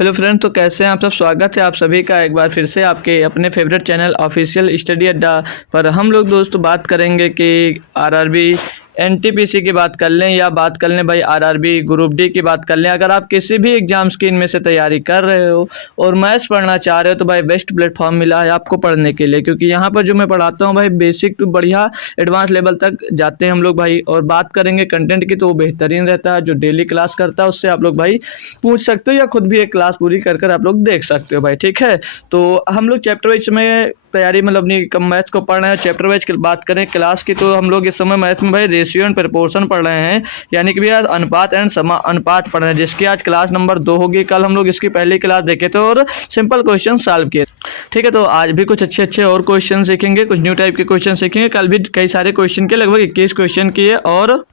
Hello friend, तो कैसे हैं आप सब। स्वागत है आप सभी का एक बार फिर से आपके अपने फेवरेट चैनल ऑफिशियल स्टडी अड्डा पर। हम लोग दोस्त बात करेंगे कि आरआरबी एनटीपीसी की बात कर लें या बात कर लें भाई आरआरबी ग्रुप डी की बात कर लें। अगर आप किसी भी एग्जाम की इनमें से तैयारी कर रहे हो और मैथ्स पढ़ना चाह रहे हो तो भाई बेस्ट प्लेटफॉर्म मिला है आपको पढ़ने के लिए, क्योंकि यहाँ पर जो मैं पढ़ाता हूँ भाई बेसिक टू बढ़िया एडवांस लेवल तक जाते हैं हम लोग भाई। और बात करेंगे कंटेंट की तो वो बेहतरीन रहता है। जो डेली क्लास करता है उससे आप लोग भाई पूछ सकते हो या खुद भी एक क्लास पूरी कर कर आप लोग देख सकते हो भाई। ठीक है, तो हम लोग चैप्टर वाइज में तैयारी मतलब अपनी कम मैथ्स को पढ़ रहे हैं। चैप्टर वाइज की बात करें क्लास की तो हम लोग इस समय मैथ में भाई रेशियो एंड प्रपोर्शन पढ़ रहे हैं, यानी कि भैया अनुपात एंड अनुपात पढ़ रहे हैं, जिसकी आज क्लास नंबर 2 होगी। कल हम लोग इसकी पहली क्लास देखे थे और सिंपल क्वेश्चन सॉल्व किए। ठीक है, तो आज भी कुछ अच्छे अच्छे और क्वेश्चन सीखेंगे, कुछ न्यू टाइप के क्वेश्चन सीखेंगे। कल भी कई सारे क्वेश्चन के लगभग 21 क्वेश्चन किए और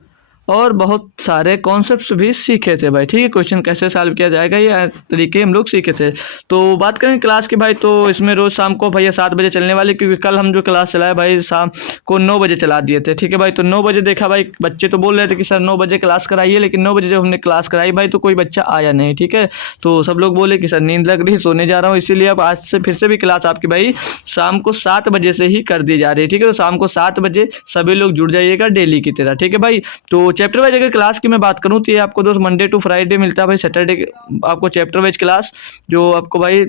बहुत सारे कॉन्सेप्ट्स भी सीखे थे भाई। ठीक है, क्वेश्चन कैसे सॉल्व किया जाएगा ये तरीके हम लोग सीखे थे। तो बात करें क्लास की भाई, तो इसमें रोज़ शाम को भैया 7 बजे चलने वाले, क्योंकि कल हम जो क्लास चलाए भाई शाम को 9 बजे चला दिए थे। ठीक है भाई, तो 9 बजे देखा भाई बच्चे तो बोल रहे थे कि सर 9 बजे क्लास कराइए, लेकिन 9 बजे जब हमने क्लास कराई भाई तो कोई बच्चा आया नहीं। ठीक है, तो सब लोग बोले कि सर नींद लग रही है, सोने जा रहा हूँ, इसीलिए अब आज से फिर से भी क्लास आपकी भाई शाम को 7 बजे से ही कर दी जा रही है। ठीक है, तो शाम को 7 बजे सभी लोग जुड़ जाइएगा डेली की तरह। ठीक है भाई, तो चैप्टर वाइज अगर क्लास की मैं बात करूँ तो ये आपको दोस्त मंडे टू फ्राइडे मिलता है भाई। सैटरडे आपको चैप्टर वाइज क्लास जो आपको भाई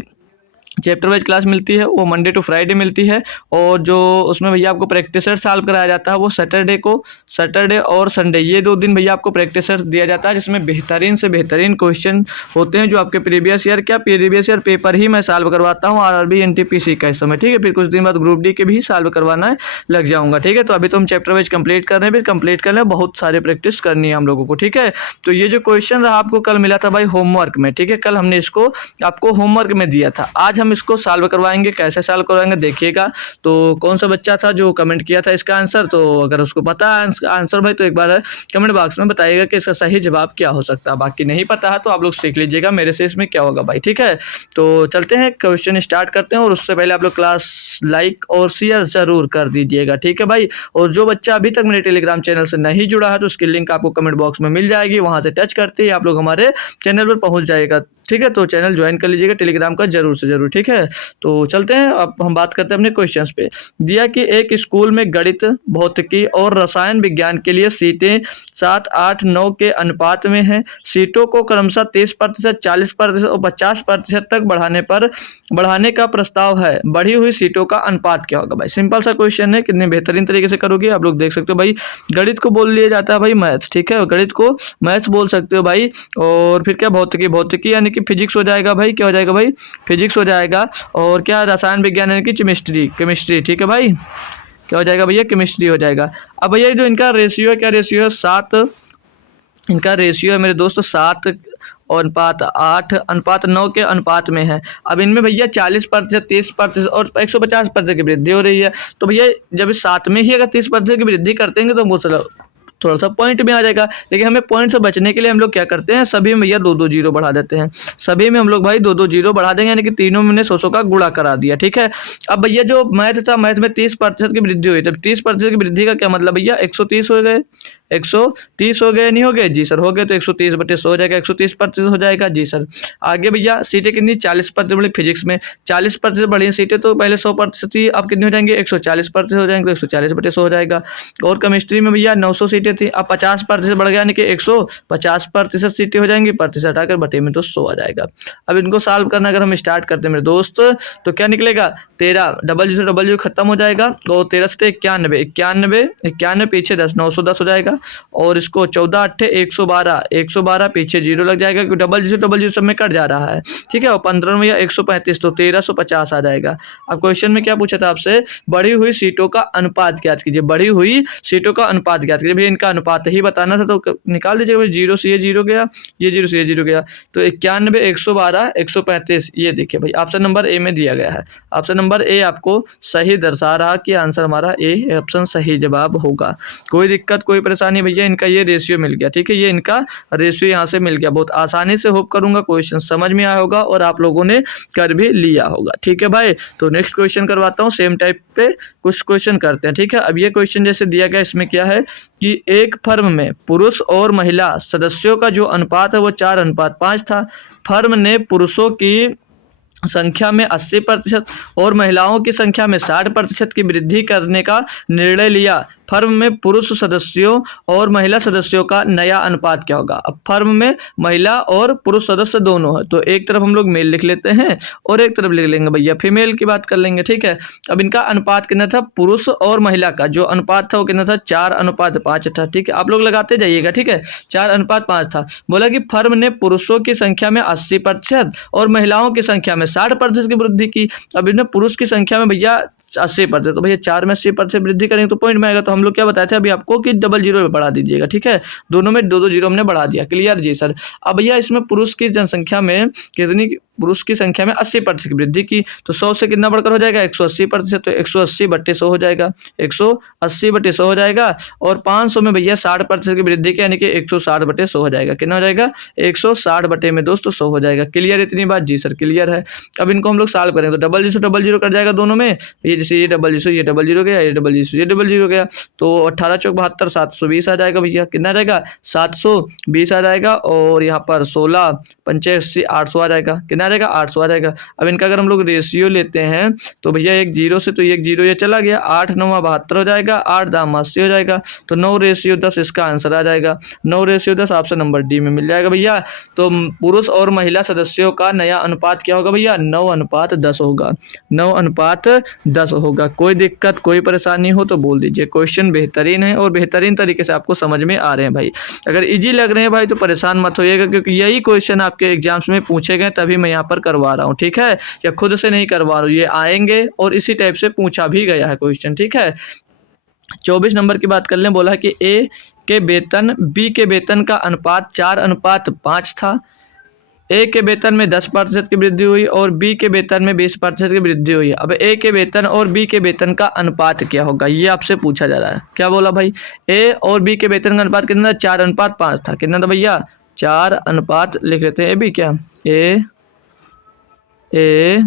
चैप्टर वाइज क्लास मिलती है वो मंडे टू फ्राइडे मिलती है। और जो उसमें भैया आपको प्रैक्टिस सेट सॉल्व कराया जाता है वो सैटरडे और संडे, ये 2 दिन भैया आपको प्रैक्टिस सेट दिया जाता है, जिसमें बेहतरीन से बेहतरीन क्वेश्चन होते हैं जो आपके प्रीवियस ईयर पेपर ही मैं सॉल्व करवाता हूँ आरआरबी एनटीपीसी का इस समय। ठीक है, फिर कुछ दिन बाद ग्रुप डी के भी सॉल्व करवाना लग जाऊंगा। ठीक है, तो अभी तो हम चैप्टर वाइज कंप्लीट कर रहे हैं, फिर कंप्लीट कर लें, बहुत सारे प्रैक्टिस करनी है हम लोगों को। ठीक है, तो ये जो क्वेश्चन रहा आपको कल मिला था भाई होमवर्क में। ठीक है, कल हमने इसको आपको होमवर्क में दिया था, आज हम इसको सॉल्व करवाएंगे। कैसे सॉल्व करवाएंगे देखिएगा। तो कौन सा बच्चा था जो कमेंट किया था इसका आंसर, तो अगर उसको पता है आंसर भाई तो एक बार कमेंट बॉक्स में बताइएगा कि इसका सही जवाब क्या हो सकता है। बाकी नहीं पता है तो आप लोग सीख लीजिएगा मेरे से इसमें क्या होगा भाई। ठीक है, तो चलते हैं क्वेश्चन स्टार्ट करते हैं, और उससे पहले आप लोग क्लास लाइक और शेयर जरूर कर दीजिएगा। ठीक है भाई, और जो बच्चा अभी तक मेरे टेलीग्राम चैनल से नहीं जुड़ा है तो उसकी लिंक आपको कमेंट बॉक्स में मिल जाएगी, वहां से टच करते ही आप लोग हमारे चैनल पर पहुंच जाएगा। ठीक है, तो चैनल ज्वाइन कर लीजिएगा टेलीग्राम का जरूर से जरूर। ठीक है, तो चलते हैं अब हम बात करते हैं अपने क्वेश्चंस पे। दिया कि एक स्कूल में गणित, भौतिकी और रसायन विज्ञान के लिए सीटें 7, 8, 9 के अनुपात में हैं। सीटों को क्रमशः 30%, 40% और 50% तक बढ़ाने का प्रस्ताव है। बढ़ी हुई सीटों का अनुपात क्या होगा भाई। सिंपल सा क्वेश्चन है, कितने बेहतरीन तरीके से करोगे आप लोग देख सकते हो भाई। गणित को बोल लिया जाता है भाई मैथ्स। ठीक है, गणित को मैथ्स बोल सकते हो भाई। और फिर क्या भौतिकी यानी कि फिजिक्स हो जाएगा भाई। क्या हो जाएगा भाई, फिजिक्स हो जाएगा। और क्या रसायन विज्ञान यानी कि केमिस्ट्री। ठीक है भाई, क्या हो जाएगा भैया, केमिस्ट्री हो जाएगा। अब भैया जो इनका रेशियो है, क्या रेशियो है, 7, इनका रेशियो है मेरे दोस्त 7 और अनुपात 8 अनुपात 9 के अनुपात में है। अब इनमें भैया 40%, 30% और 150% की वृद्धि हो रही है। तो भैया जब इस 7 में ही अगर 30% की वृद्धि करते हैं तो हमको थोड़ा सा पॉइंट में आ जाएगा, लेकिन हमें पॉइंट से बचने के लिए हम लोग क्या करते हैं, सभी में भैया 2-2 जीरो बढ़ा देते हैं। सभी में हम लोग भाई 2-2 जीरो बढ़ा देंगे, यानी कि तीनों में 100 का गुणा करा दिया। ठीक है, अब भैया जो मैथ था, मैथ में 30% की वृद्धि हुई। तब 30% की वृद्धि का क्या मतलब भैया, 130 हो गए। 130 हो गए, नहीं हो गए जी सर, हो गए। तो 130/100 हो जाएगा, 130% हो जाएगा जी सर। आगे भैया सीटें कितनी, 40% बढ़ी फिजिक्स में, 40% बढ़ी सीटें, तो पहले 100% थी, अब कितनी हो जाएंगे, 140% हो जाएंगे, तो 140/100 हो जाएगा। और केमिस्ट्री में भैया 900 सीटें थी, अब 50% बढ़ गया, यानी कि 150% सीटें हो जाएंगी, प्रतिशत हटाकर बटे में तो 100 आ जाएगा। अब इनको सॉल्व करना अगर हम स्टार्ट करते हैं मेरे दोस्त, तो क्या निकलेगा, 13, डबल जीरो खत्म हो जाएगा। और 13 से 91 पीछे 10, 910 हो जाएगा। और इसको 14 8 112 पीछे जीरो लग जाएगा, क्योंकि डबल जीरो सब में कट जा रहा है। ठीक है, और 15 में 135, तो 1350 आ जाएगा। अब क्वेश्चन में क्या पूछा था आपसे, बढ़ी हुई सीटों का अनुपात ज्ञात कीजिए। बढ़ी हुई सीटों का अनुपात ज्ञात कीजिए, भैया इनका अनुपात ही बताना था, तो निकाल दीजिए भाई। जीरो से ये जीरो गया, ये जीरो से ये जीरो गया, तो 91, 112, 135, ये देखिए भाई ऑप्शन नंबर ए में दिया गया है। ऑप्शन नंबर ए आपको सही दर्शा रहा कि आंसर हमारा ए ऑप्शन सही जवाब होगा। कोई दिक्कत कोई परेशानी भैया, इनका ये रेशियो मिल गया। ठीक है, ये इनका रेशियो यहाँ से मिल गया। बहुत आसानी से होप करूंगा क्वेश्चन समझ में आया होगा और आप लोगों ने कर भी लिया होगा। ठीक है भाई, तो नेक्स्ट क्वेश्चन करवाता हूँ, सेम टाइप पे कुछ क्वेश्चन करते हैं। ठीक है, अब ये क्वेश्चन जैसे दिया गया, इसमें क्या है कि एक फर्म में पुरुष और महिला सदस्यों का जो अनुपात है वो 4:5 था। फर्म ने पुरुषों की संख्या में 80% और महिलाओं की संख्या में 60% की वृद्धि करने का निर्णय लिया। फर्म में पुरुष सदस्यों और महिला सदस्यों का नया अनुपात क्या होगा? अब फर्म में महिला और पुरुष सदस्य दोनों है, तो एक तरफ हम लोग मेल लिख लेते हैं और एक तरफ लिख लेंगे भैया फीमेल की बात कर लेंगे, ठीक है। अब इनका अनुपात कितना था? पुरुष और महिला का जो अनुपात था वो कितना था? 4:5 था, ठीक है। आप लोग लगाते जाइएगा, ठीक है। 4:5 था। बोला कि फर्म ने पुरुषों की संख्या में 80% और महिलाओं की संख्या में 60% की वृद्धि की। अब इन्हें पुरुष की संख्या में भैया 80%, तो भैया 4 में 80% वृद्धि करेंगे तो पॉइंट में आएगा। तो हम लोग क्या बताए थे अभी आपको कि डबल जीरो में बढ़ा दीजिएगा, ठीक है। दोनों में 2-2 जीरो हमने बढ़ा दिया। क्लियर जी सर। अब भैया इसमें पुरुष की जनसंख्या में कितनी, पुरुष की संख्या में 80% की वृद्धि की, तो 100 से कितना बढ़कर हो जाएगा? 180%, तो 180/100 हो जाएगा। 180/100 हो जाएगा। और 500 में भैया 60% की वृद्धि की, यानी कि 160/100 हो जाएगा। कितना हो जाएगा? 160 में दोस्तों 100 हो जाएगा। क्लियर इतनी बात? जी सर क्लियर है। अब इनको हम लोग सॉल्व करेंगे तो डबल जीरो कट जाएगा दोनों में। ये जैसे ये डबल जीरो गया, ये डबल जीरो गया, तो 18 चौक 72, 720 आ जाएगा भैया। कितना आ जाएगा? 720 आ जाएगा। और यहाँ पर 16 पंचे 80, 800 आ जाएगा। कितना आ जाएगा? 800 आ जाएगा। अब इनका अगर हम लोग रेशियो लेते हैं तो भैया एक जीरो से तो एक जीरो ये चला गया, 8 9 72 हो जाएगा, 8 दाम 80 हो जाएगा, तो 9:10 इसका आंसर आ जाएगा। 9:10 ऑप्शन नंबर डी में मिल जाएगा भैया। तो पुरुष और महिला सदस्यों का नया अनुपात क्या होगा भैया? 9:10 होगा। 9:10 होगा। कोई दिक्कत कोई परेशानी हो तो बोल दीजिए। क्वेश्चन बेहतरीन है और बेहतरीन तरीके से आपको समझ में आ रहे हैं भाई। अगर इजी लग रहे हैं भाई तो परेशान मत होइएगा, क्योंकि यही क्वेश्चन आपके एग्जाम्स में पूछे गए, तभी मैं यहाँ पर करवा रहा हूँ, ठीक है। या खुद से नहीं करवा रहा हूँ, ये आएंगे और इसी टाइप से पूछा भी गया है क्वेश्चन, ठीक है। 24 नंबर की बात कर लें। बोला कि ए के वेतन बी के वेतन का अनुपात 4:5 था। ए के वेतन में 10% की वृद्धि हुई और बी के वेतन में 20% की वृद्धि हुई। अब ए के वेतन और बी के वेतन का अनुपात क्या होगा, ये आपसे पूछा जा रहा है। क्या बोला भाई? ए और बी के वेतन का अनुपात कितना था? 4:5 था। कितना था भैया? 4 लिख लेते हैं। ए बी क्या? ए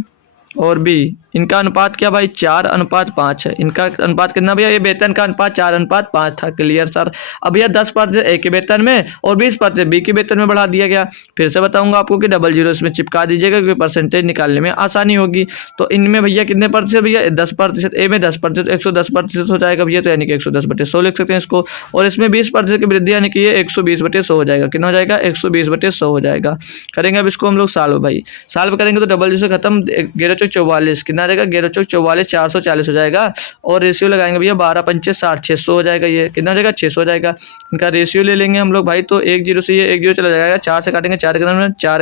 और बी, इनका अनुपात क्या भाई? 4:5 है। इनका अनुपात कितना भैया? ये वेतन का अनुपात 4:5 था। Clear sir. अब भैया 10% ए के वेतन में और 20% बी के वेतन में बढ़ा दिया गया। फिर से बताऊंगा आपको कि डबल जीरो इसमें चिपका दीजिएगा, क्योंकि परसेंटेज निकालने में आसानी होगी। तो इनमें भैया कितने प्रतिशत भैया? 10%। ए में 10%, 110% हो जाएगा भैया, तो यानी कि 110/100 लिख सकते हैं इसको। और इसमें 20% की वृद्धि, यानी कि ये 120/100 हो जाएगा। कितना हो जाएगा? 120/100 हो जाएगा। करेंगे अब इसको हम लोग सॉल्व भाई। सॉल्व करेंगे तो डबल जीरो से खत्म, 11 चौक 44, कितना आ जाएगा? 11 चौक 44, 440 हो जाएगा। और रेशियो लगाएंगे भैया 12 पंचे 60, 600 हो जाएगा। ये कितना हो जाएगा? 600 हो जाएगा। इनका रेशियो ले लेंगे हम लोग भाई, तो 1 जीरो से ये 1 जीरो चला जाएगा, 4 से काटेंगे 4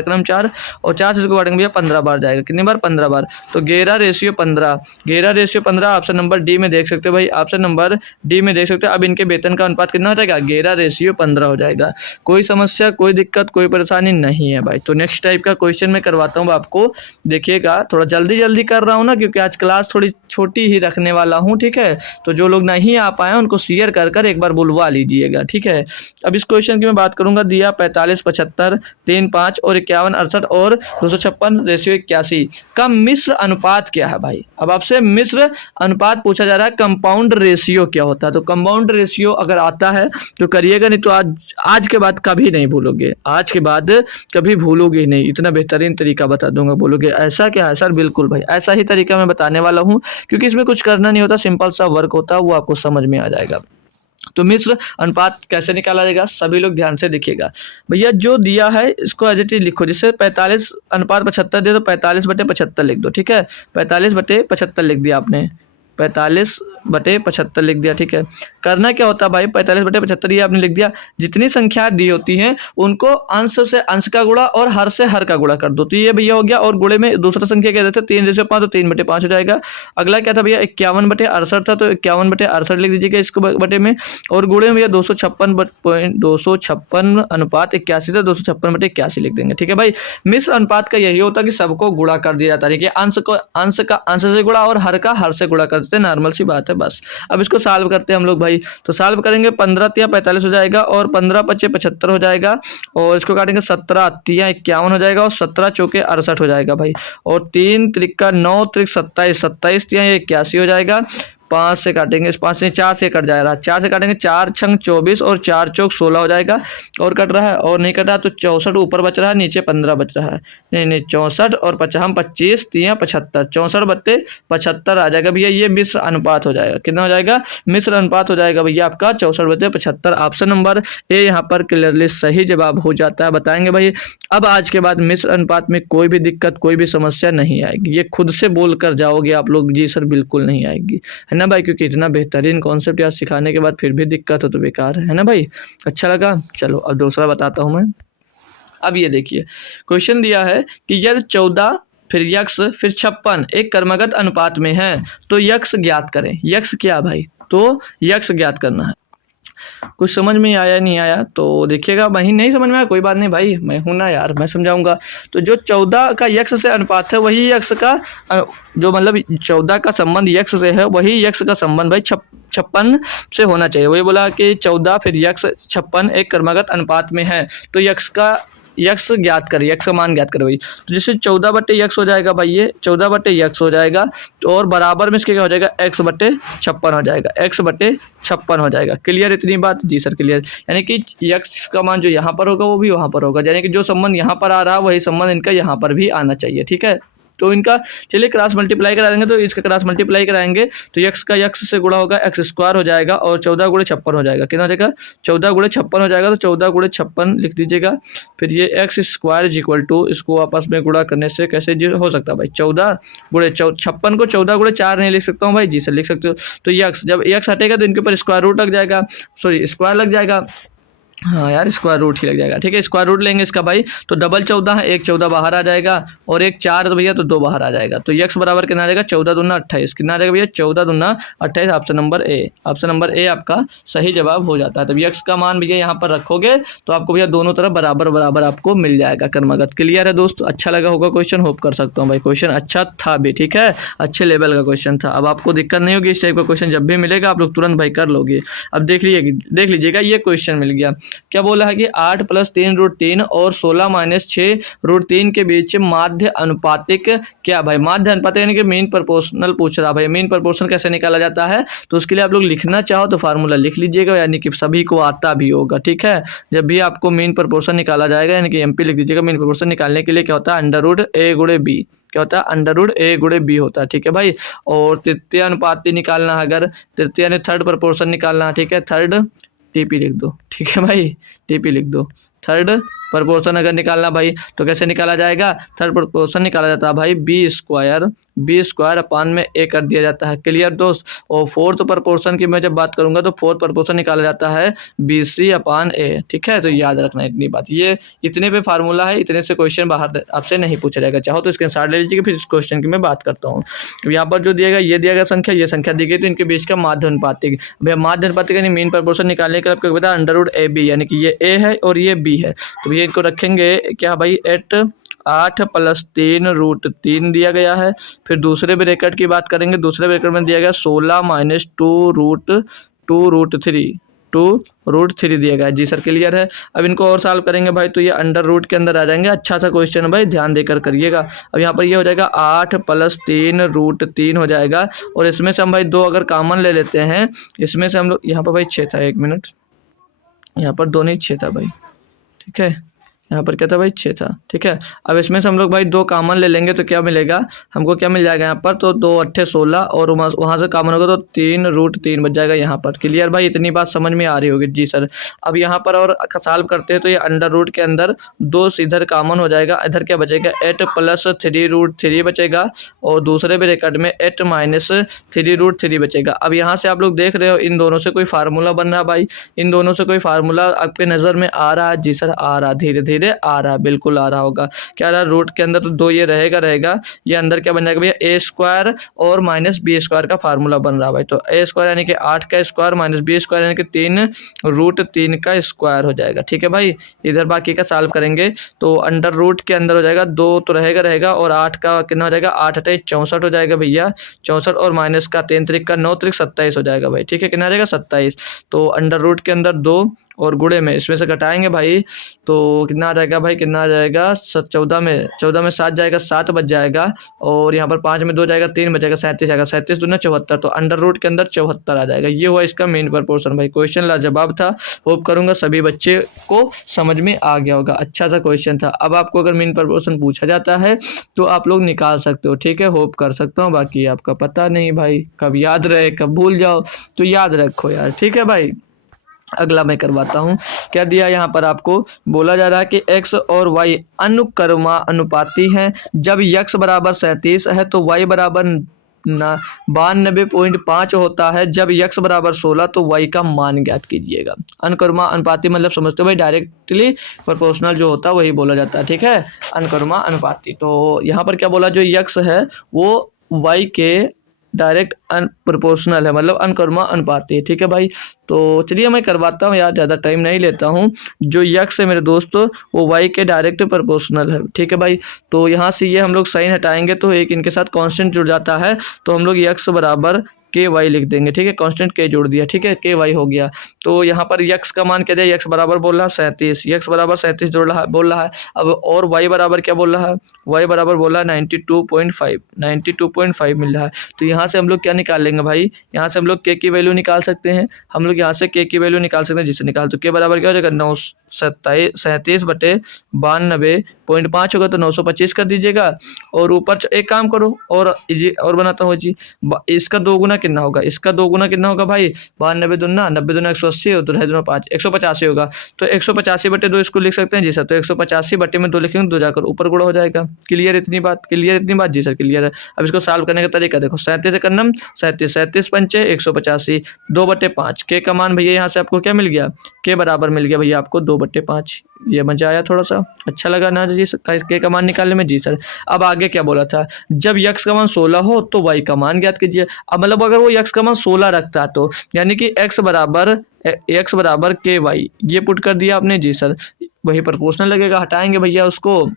क्रम 4 और 4 से इसको काटेंगे भैया 15 बार जाएगा। कितनी बार? 15 बार। तो 11:15, 11:15 ऑप्शन नंबर डी में देख सकते हो भाई। ऑप्शन नंबर डी में देख सकते हो। अब इनके वेतन का अनुपात कितना हो जाएगा? 11:15 हो जाएगा। कोई समस्या कोई दिक्कत कोई परेशानी नहीं है भाई। तो नेक्स्ट टाइप का क्वेश्चन मैं करवाता हूँ आपको, देखिएगा। थोड़ा जल्दी कर रहा हूँ ना, क्योंकि आज क्लास थोड़ी छोटी ही रखने वाला हूँ, ठीक है। तो जो लोग नहीं आ पाए उनको शेयर कर एक बार बुलवा लीजिएगा, ठीक है। अब इस क्वेश्चन की मैं बात करूंगा। दिया 45 75 3 5 और 51 68 और 256 रेशियो 81 का मिश्र अनुपात क्या है भाई? अब आपसे मिश्र अनुपात पूछा जा रहा है। कंपाउंड रेशियो क्या होता है? तो कंपाउंड रेशियो अगर आता है तो करिएगा, नहीं तो आज के बाद कभी नहीं भूलोगे। आज के बाद कभी भूलोगे ही नहीं। इतना बेहतरीन तरीका बता दूंगा, बोलोगे ऐसा क्या है सर? बिल्कुल भाई, ऐसा ही तरीका मैं बताने वाला हूँ, क्योंकि इसमें कुछ करना नहीं होता, सिंपल सा वर्क होता है, वो आपको समझ में आ जाएगा। तो मिश्र अनुपात कैसे निकाला जाएगा? सभी लोग ध्यान से देखिएगा भैया। जो दिया है इसको एज इट इज लिखो। जैसे 45:75 दे तो 45/75 लिख दो, ठीक है। 45/75 लिख दिया आपने, 45/75 लिख दिया, ठीक है। करना क्या होता है भाई? 45/75 ये आपने लिख दिया। जितनी संख्या दी होती हैं उनको अंश से अंश का गुणा और हर से हर का गुणा कर दो, तो ये भैया हो गया। और गुणे में दूसरा संख्या क्या देते हैं? 3/5, तो 3/5 हो जाएगा। अगला क्या था भैया? 51/68 था, तो 51/68 लिख दीजिएगा इसको बटे में। और गुणे में भैया 256/81 था, 256/81 लिख देंगे, ठीक है भाई। मिश्र अनुपात का यही होता है कि सबको गुणा कर दिया जाता है, कि अंश से गुणा और हर का हर से गुणा कर देते हैं। नॉर्मल सी बात है बस। अब इसको सॉल्व करते हैं हम लोग भाई। तो सॉल्व करेंगे 15 तिया 45 हो जाएगा और 15 पचे 75 हो जाएगा। और इसको काटेंगे 17 तिया 51 हो जाएगा और 17 चौके 68 हो जाएगा भाई। और 3 त्रिका 9 त्रिक 27, 27 तिया 81 हो जाएगा। 5 से काटेंगे, 5 से 4 से कट जाएगा, 4 से काटेंगे, 4 छंग 24 और 4 चौक 16 हो जाएगा। और कट रहा है और नहीं कट रहा तो 64 ऊपर बच रहा है, नीचे 15 बच रहा है। नहीं नहीं 64 और 50, हम 25 3 75, 64/75 आ जाएगा भैया। ये मिश्र अनुपात हो जाएगा, कितना हो जाएगा? मिश्र अनुपात हो जाएगा भैया आपका 64/75। ऑप्शन नंबर ए यहाँ पर क्लियरली सही जवाब हो जाता है। बताएंगे भाई अब आज के बाद मिश्र अनुपात में कोई भी दिक्कत, कोई भी समस्या नहीं आएगी। ये खुद से बोल कर जाओगे आप लोग, जी सर बिल्कुल नहीं आएगी, है ना भाई, क्योंकि इतना बेहतरीन कॉन्सेप्ट यार सिखाने के बाद फिर भी दिक्कत हो तो बेकार है ना भाई। अच्छा लगा, चलो अब दूसरा बताता हूँ मैं। अब ये देखिए क्वेश्चन दिया है कि यदि 14 फिर यक्स फिर 56 एक क्रमागत अनुपात में है तो यक्स ज्ञात करें। यक्स क्या भाई? तो यक्स ज्ञात करना है। कुछ समझ में आया नहीं आया तो देखिएगा, वही नहीं समझ में आया कोई बात नहीं भाई, मैं हूं ना यार, मैं समझाऊंगा। तो जो 14 का यक्स से अनुपात है वही यक्स का जो मतलब 14 का संबंध यक्स से है वही यक्स का संबंध भाई 56 से होना चाहिए। वही बोला कि 14 फिर यक्स 56 एक क्रमागत अनुपात में है तो यक्स ज्ञात करें, यक्स का मान ज्ञात करें भाई। तो जैसे 14/यक्स हो जाएगा भाई, ये 14/यक्स हो जाएगा तो और बराबर में इसके क्या हो जाएगा? x/56 हो जाएगा, x/56 हो जाएगा। क्लियर इतनी बात? जी सर क्लियर। यानी कि यक्स का मान जो यहाँ पर होगा वो भी वहाँ पर होगा, यानी कि जो संबंध यहाँ पर आ रहा है वही संबंध इनका यहाँ पर भी आना चाहिए, ठीक है। तो इनका चलिए क्रॉस मल्टीप्लाई करा देंगे, तो इसका क्रॉस मल्टीप्लाई कराएंगे तो यक्स का यक्स से गुणा होगा x² हो जाएगा और 14 × 56 हो जाएगा। कितना हो जाएगा? 14 × 56 हो जाएगा। तो 14 × 56 लिख दीजिएगा। फिर ये x² इसको आपस में गुणा करने से कैसे जी हो सकता है भाई? 14 × 56 को 14 × 4 नहीं लिख सकता हूँ भाई, जी सर लिख सकते हो। तो यक्स जब यक्स हटेगा तो इनके ऊपर स्क्वायर रूट लग जाएगा, सॉरी स्क्वायर लग जाएगा, हाँ यार स्क्वायर रूट ही लग जाएगा, ठीक है। स्क्वायर रूट लेंगे इसका भाई तो डबल 14 है, एक 14 बाहर आ जाएगा और एक 4 तो भैया तो 2 बाहर आ जाएगा। तो यक्स बराबर कितना आ जाएगा? 14 दूना 28, कितना आ जाएगा भैया? 14 दूना 28। Option number A, option number ए आपका सही जवाब हो जाता है। तो यक्स का मान भैया यहाँ पर रखोगे तो आपको भैया दोनों तरफ बराबर बराबर आपको मिल जाएगा क्रमागत। क्लियर है दोस्त? अच्छा लगा होगा क्वेश्चन, होप कर सकता हूँ भाई क्वेश्चन अच्छा था भी, ठीक है, अच्छे लेवल का क्वेश्चन था। अब आपको दिक्कत नहीं होगी, इस टाइप का क्वेश्चन जब भी मिलेगा आप लोग तुरंत भाई कर लोगे। अब देख लीजिएगा ये क्वेश्चन मिल गया, क्या बोला है कि 8 + 3√3 और 16 - 6√3 के बीच माध्य अनुपातिक क्या भाई? माध्य अनुपातिक यानी कि मीन प्रोपोर्शनल पूछ रहा भाई। मीन प्रोपोर्शनल कैसे निकाला जाता है तो उसके लिए आप लोग लिखना चाहो तो फार्मूला लिख लीजिएगा, यानी कि सभी को आता भी होगा, ठीक है। जब भी आपको मीन प्रोपोर्शन निकाला जाएगा यानी कि एमपी लिख दीजिएगा। मीन प्रोपोर्शन निकालने के लिए क्या होता है? √a/b, क्या होता है? √a/b होता है, ठीक है भाई। और तृतीय अनुपाती निकालना है, अगर तृतीय यानी थर्ड प्रोपोर्शन निकालना है, ठीक है, थर्ड टीपी लिख दो, ठीक है भाई, टीपी लिख दो। थर्ड प्रोपोर्शन अगर निकालना भाई तो कैसे निकाला जाएगा? थर्ड प्रोपोर्शन निकाला जाता है भाई b² अपान में a कर दिया जाता है। क्लियर दोस्त? और फोर्थ प्रोपोर्शन की मैं जब बात करूंगा तो फोर्थ प्रोपोर्शन निकाला जाता है bc/a, ठीक है। तो याद रखना इतनी बात, ये इतने पे फार्मूला है, इतने से क्वेश्चन बाहर आपसे नहीं पूछा जाएगा। चाहो तो स्क्रीनशॉट ले लीजिए, फिर इस क्वेश्चन की मैं बात करता हूँ। यहाँ पर जो दिया गया ये दिया गया संख्या, ये संख्या दी गई तो इनके बीच का माध्य अनुपातिक, भैया माध्य अनुपातिक यानी मीन प्रोपोर्शन निकालने के लिए आपको पता है √ab, यानी कि ये a है और ये b है। तो ये इनको रखेंगे क्या भाई? 8 + 3√3 दिया गया है। फिर दूसरे ब्रैकेट की बात करेंगे, दूसरे ब्रैकेट में दिया गया 16 - 2√3 दिया गया है। जी सर क्लियर है। अब इनको और सॉल्व करेंगे भाई तो ये अंडर रूट के अंदर आ जाएंगे। अच्छा सा क्वेश्चन है भाई, ध्यान देकर करिएगा। अब यहाँ पर ये हो जाएगा 8 + 3√3 हो जाएगा और इसमें से हम भाई 2 अगर कॉमन ले लेते हैं, इसमें से हम लोग यहाँ पर भाई 6 था, 1 मिनट, यहाँ पर 2 नहीं 6 था भाई, ठीक है, यहाँ पर क्या था भाई? 6 था, ठीक है। अब इसमें से हम लोग भाई 2 कॉमन ले लेंगे तो क्या मिलेगा हमको? क्या मिल जाएगा यहाँ पर? तो 2 × 8 = 16 और वहाँ से कॉमन होगा तो 3√3 बच जाएगा यहाँ पर। क्लियर भाई? इतनी बात समझ में आ रही होगी, जी सर। अब यहाँ पर और सॉल्व करते हैं तो ये अंडर रूट के अंदर 2 इधर कॉमन हो जाएगा, इधर क्या बचेगा? 8 + 3√3 बचेगा और दूसरे ब्रैकेट में 8 - 3√3 बचेगा। अब यहाँ से आप लोग देख रहे हो इन दोनों से कोई फार्मूला बन रहा भाई, इन दोनों से कोई फार्मूला आपके नज़र में आ रहा है? जी सर आ रहा, धीरे धीरे आ रहा, बिल्कुल आ रहा होगा। क्या रहा? रूट के अंदर तो 2 ये रहेगा, ये अंदर क्या बन जाएगा भैया? a² और -b² का फार्मूला बन रहा है भाई। तो a² यानी कि 8 का स्क्वायर -b² यानी कि 3√3 का स्क्वायर हो जाएगा, ठीक है भाई। इधर बाकी का सॉल्व करेंगे तो अंडर रूट के अंदर हो जाएगा 2 तो रहेगा और 8 का कितना हो जाएगा? 8 × 8 = 64 हो जाएगा भैया, 64 और माइनस का 3 × 3 = 9 × 3 = 27 हो जाएगा भाई, ठीक है। कितना आ जाएगा? 27। तो अंडर रूट के अंदर 2 और गुणे में, इसमें से घटाएंगे भाई तो कितना आ जाएगा भाई, कितना आ जाएगा 14 में 7 जाएगा, 7 बच जाएगा, और यहाँ पर 5 में 2 जाएगा, 3 बच जाएगा, 37 आएगा, 37 दूना 74, तो अंडर रूट के अंदर 74 आ जाएगा। ये हुआ इसका मेन प्रपोर्शन भाई। क्वेश्चन लाजवाब था, होप करूंगा सभी बच्चे को समझ में आ गया होगा। अच्छा सा क्वेश्चन था। अब आपको अगर मेन प्रपोर्शन पूछा जाता है तो आप लोग निकाल सकते हो, ठीक है, होप कर सकता हूँ। बाकी आपका पता नहीं भाई, कब याद रहे कब भूल जाओ, तो याद रखो यार, ठीक है भाई। अगला मैं करवाता हूँ। क्या दिया यहाँ पर आपको, बोला जा रहा है कि x और y अनुपाती हैं। जब x बराबर 37 है तो y बराबर 92.5 होता है। जब x बराबर 16 तो y का मान ज्ञात कीजिएगा। अनुकर्मा अनुपाती मतलब समझते हो भाई, डायरेक्टली प्रोपोर्शनल जो होता है वही बोला जाता है, ठीक है, अनुकर्मा अनुपाती। तो यहाँ पर क्या बोला, जो x है वो y के डायरेक्ट प्रोपोर्शनल है, मतलब अनुकर्मा अनुपाती है, ठीक है भाई। तो चलिए मैं करवाता हूँ यार, ज़्यादा टाइम नहीं लेता हूँ। जो यक्स है मेरे दोस्तों वो वाई के डायरेक्ट प्रोपोर्शनल है, ठीक है भाई। तो यहाँ से ये हम लोग साइन हटाएंगे तो एक इनके साथ कांस्टेंट जुड़ जाता है, तो हम लोग यक्स बराबर के वाई लिख देंगे, ठीक है, कांस्टेंट के जोड़ दिया, ठीक है, के वाई हो गया। तो यहाँ पर यक्स का मान क्या दिया, यक्स बराबर बोल रहा है 37, यक्स बराबर 37 बोल रहा है। अब और वाई बराबर क्या बोल रहा है, वाई बराबर बोल रहा है 92.5 मिल रहा है। तो यहाँ से हम लोग क्या निकाल लेंगे भाई, यहाँ से हम लोग के की वैल्यू निकाल सकते हैं। हम लोग यहाँ से के की वैल्यू निकाल सकते हैं, जिससे निकाल तो के बराबर क्या हो जाएगा 37/92.5 होगा, तो 925 कर दीजिएगा। और ऊपर एक काम करो और बनाता हूँ जी, इसका दो गुना कितना होगा, इसका दो गुना कितना होगा भाई, 92 दुना 90 दुना 180 और 2 दुना 5 185 होगा। तो 185/2 इसको लिख सकते हैं जी सर। तो 185/2 लिखेंगे, 2 जाकर ऊपर गुणा हो जाएगा। क्लियर इतनी बात, क्लियर इतनी बात जी सर, क्लियर है। अब इसको सॉल्व करने का तरीका देखो, 37 से करना 37 पंचे 185 2/5। के का मान भैया यहाँ से आपको क्या मिल गया, के बराबर मिल गया भैया आपको 2/5। ये मजा आया, थोड़ा सा अच्छा लगा ना जी के का मान निकालने में जी सर। अब आगे क्या बोला था, जब यक्स का मान 16 हो तो वाई का मान ज्ञात कीजिए। अब मतलब अगर वो यक्स का मान 16 रखता तो यानी कि एक्स बराबर के वाई, ये पुट कर दिया आपने जी सर। वही प्रोपोर्शनल लगेगा, हटाएंगे भैया उसको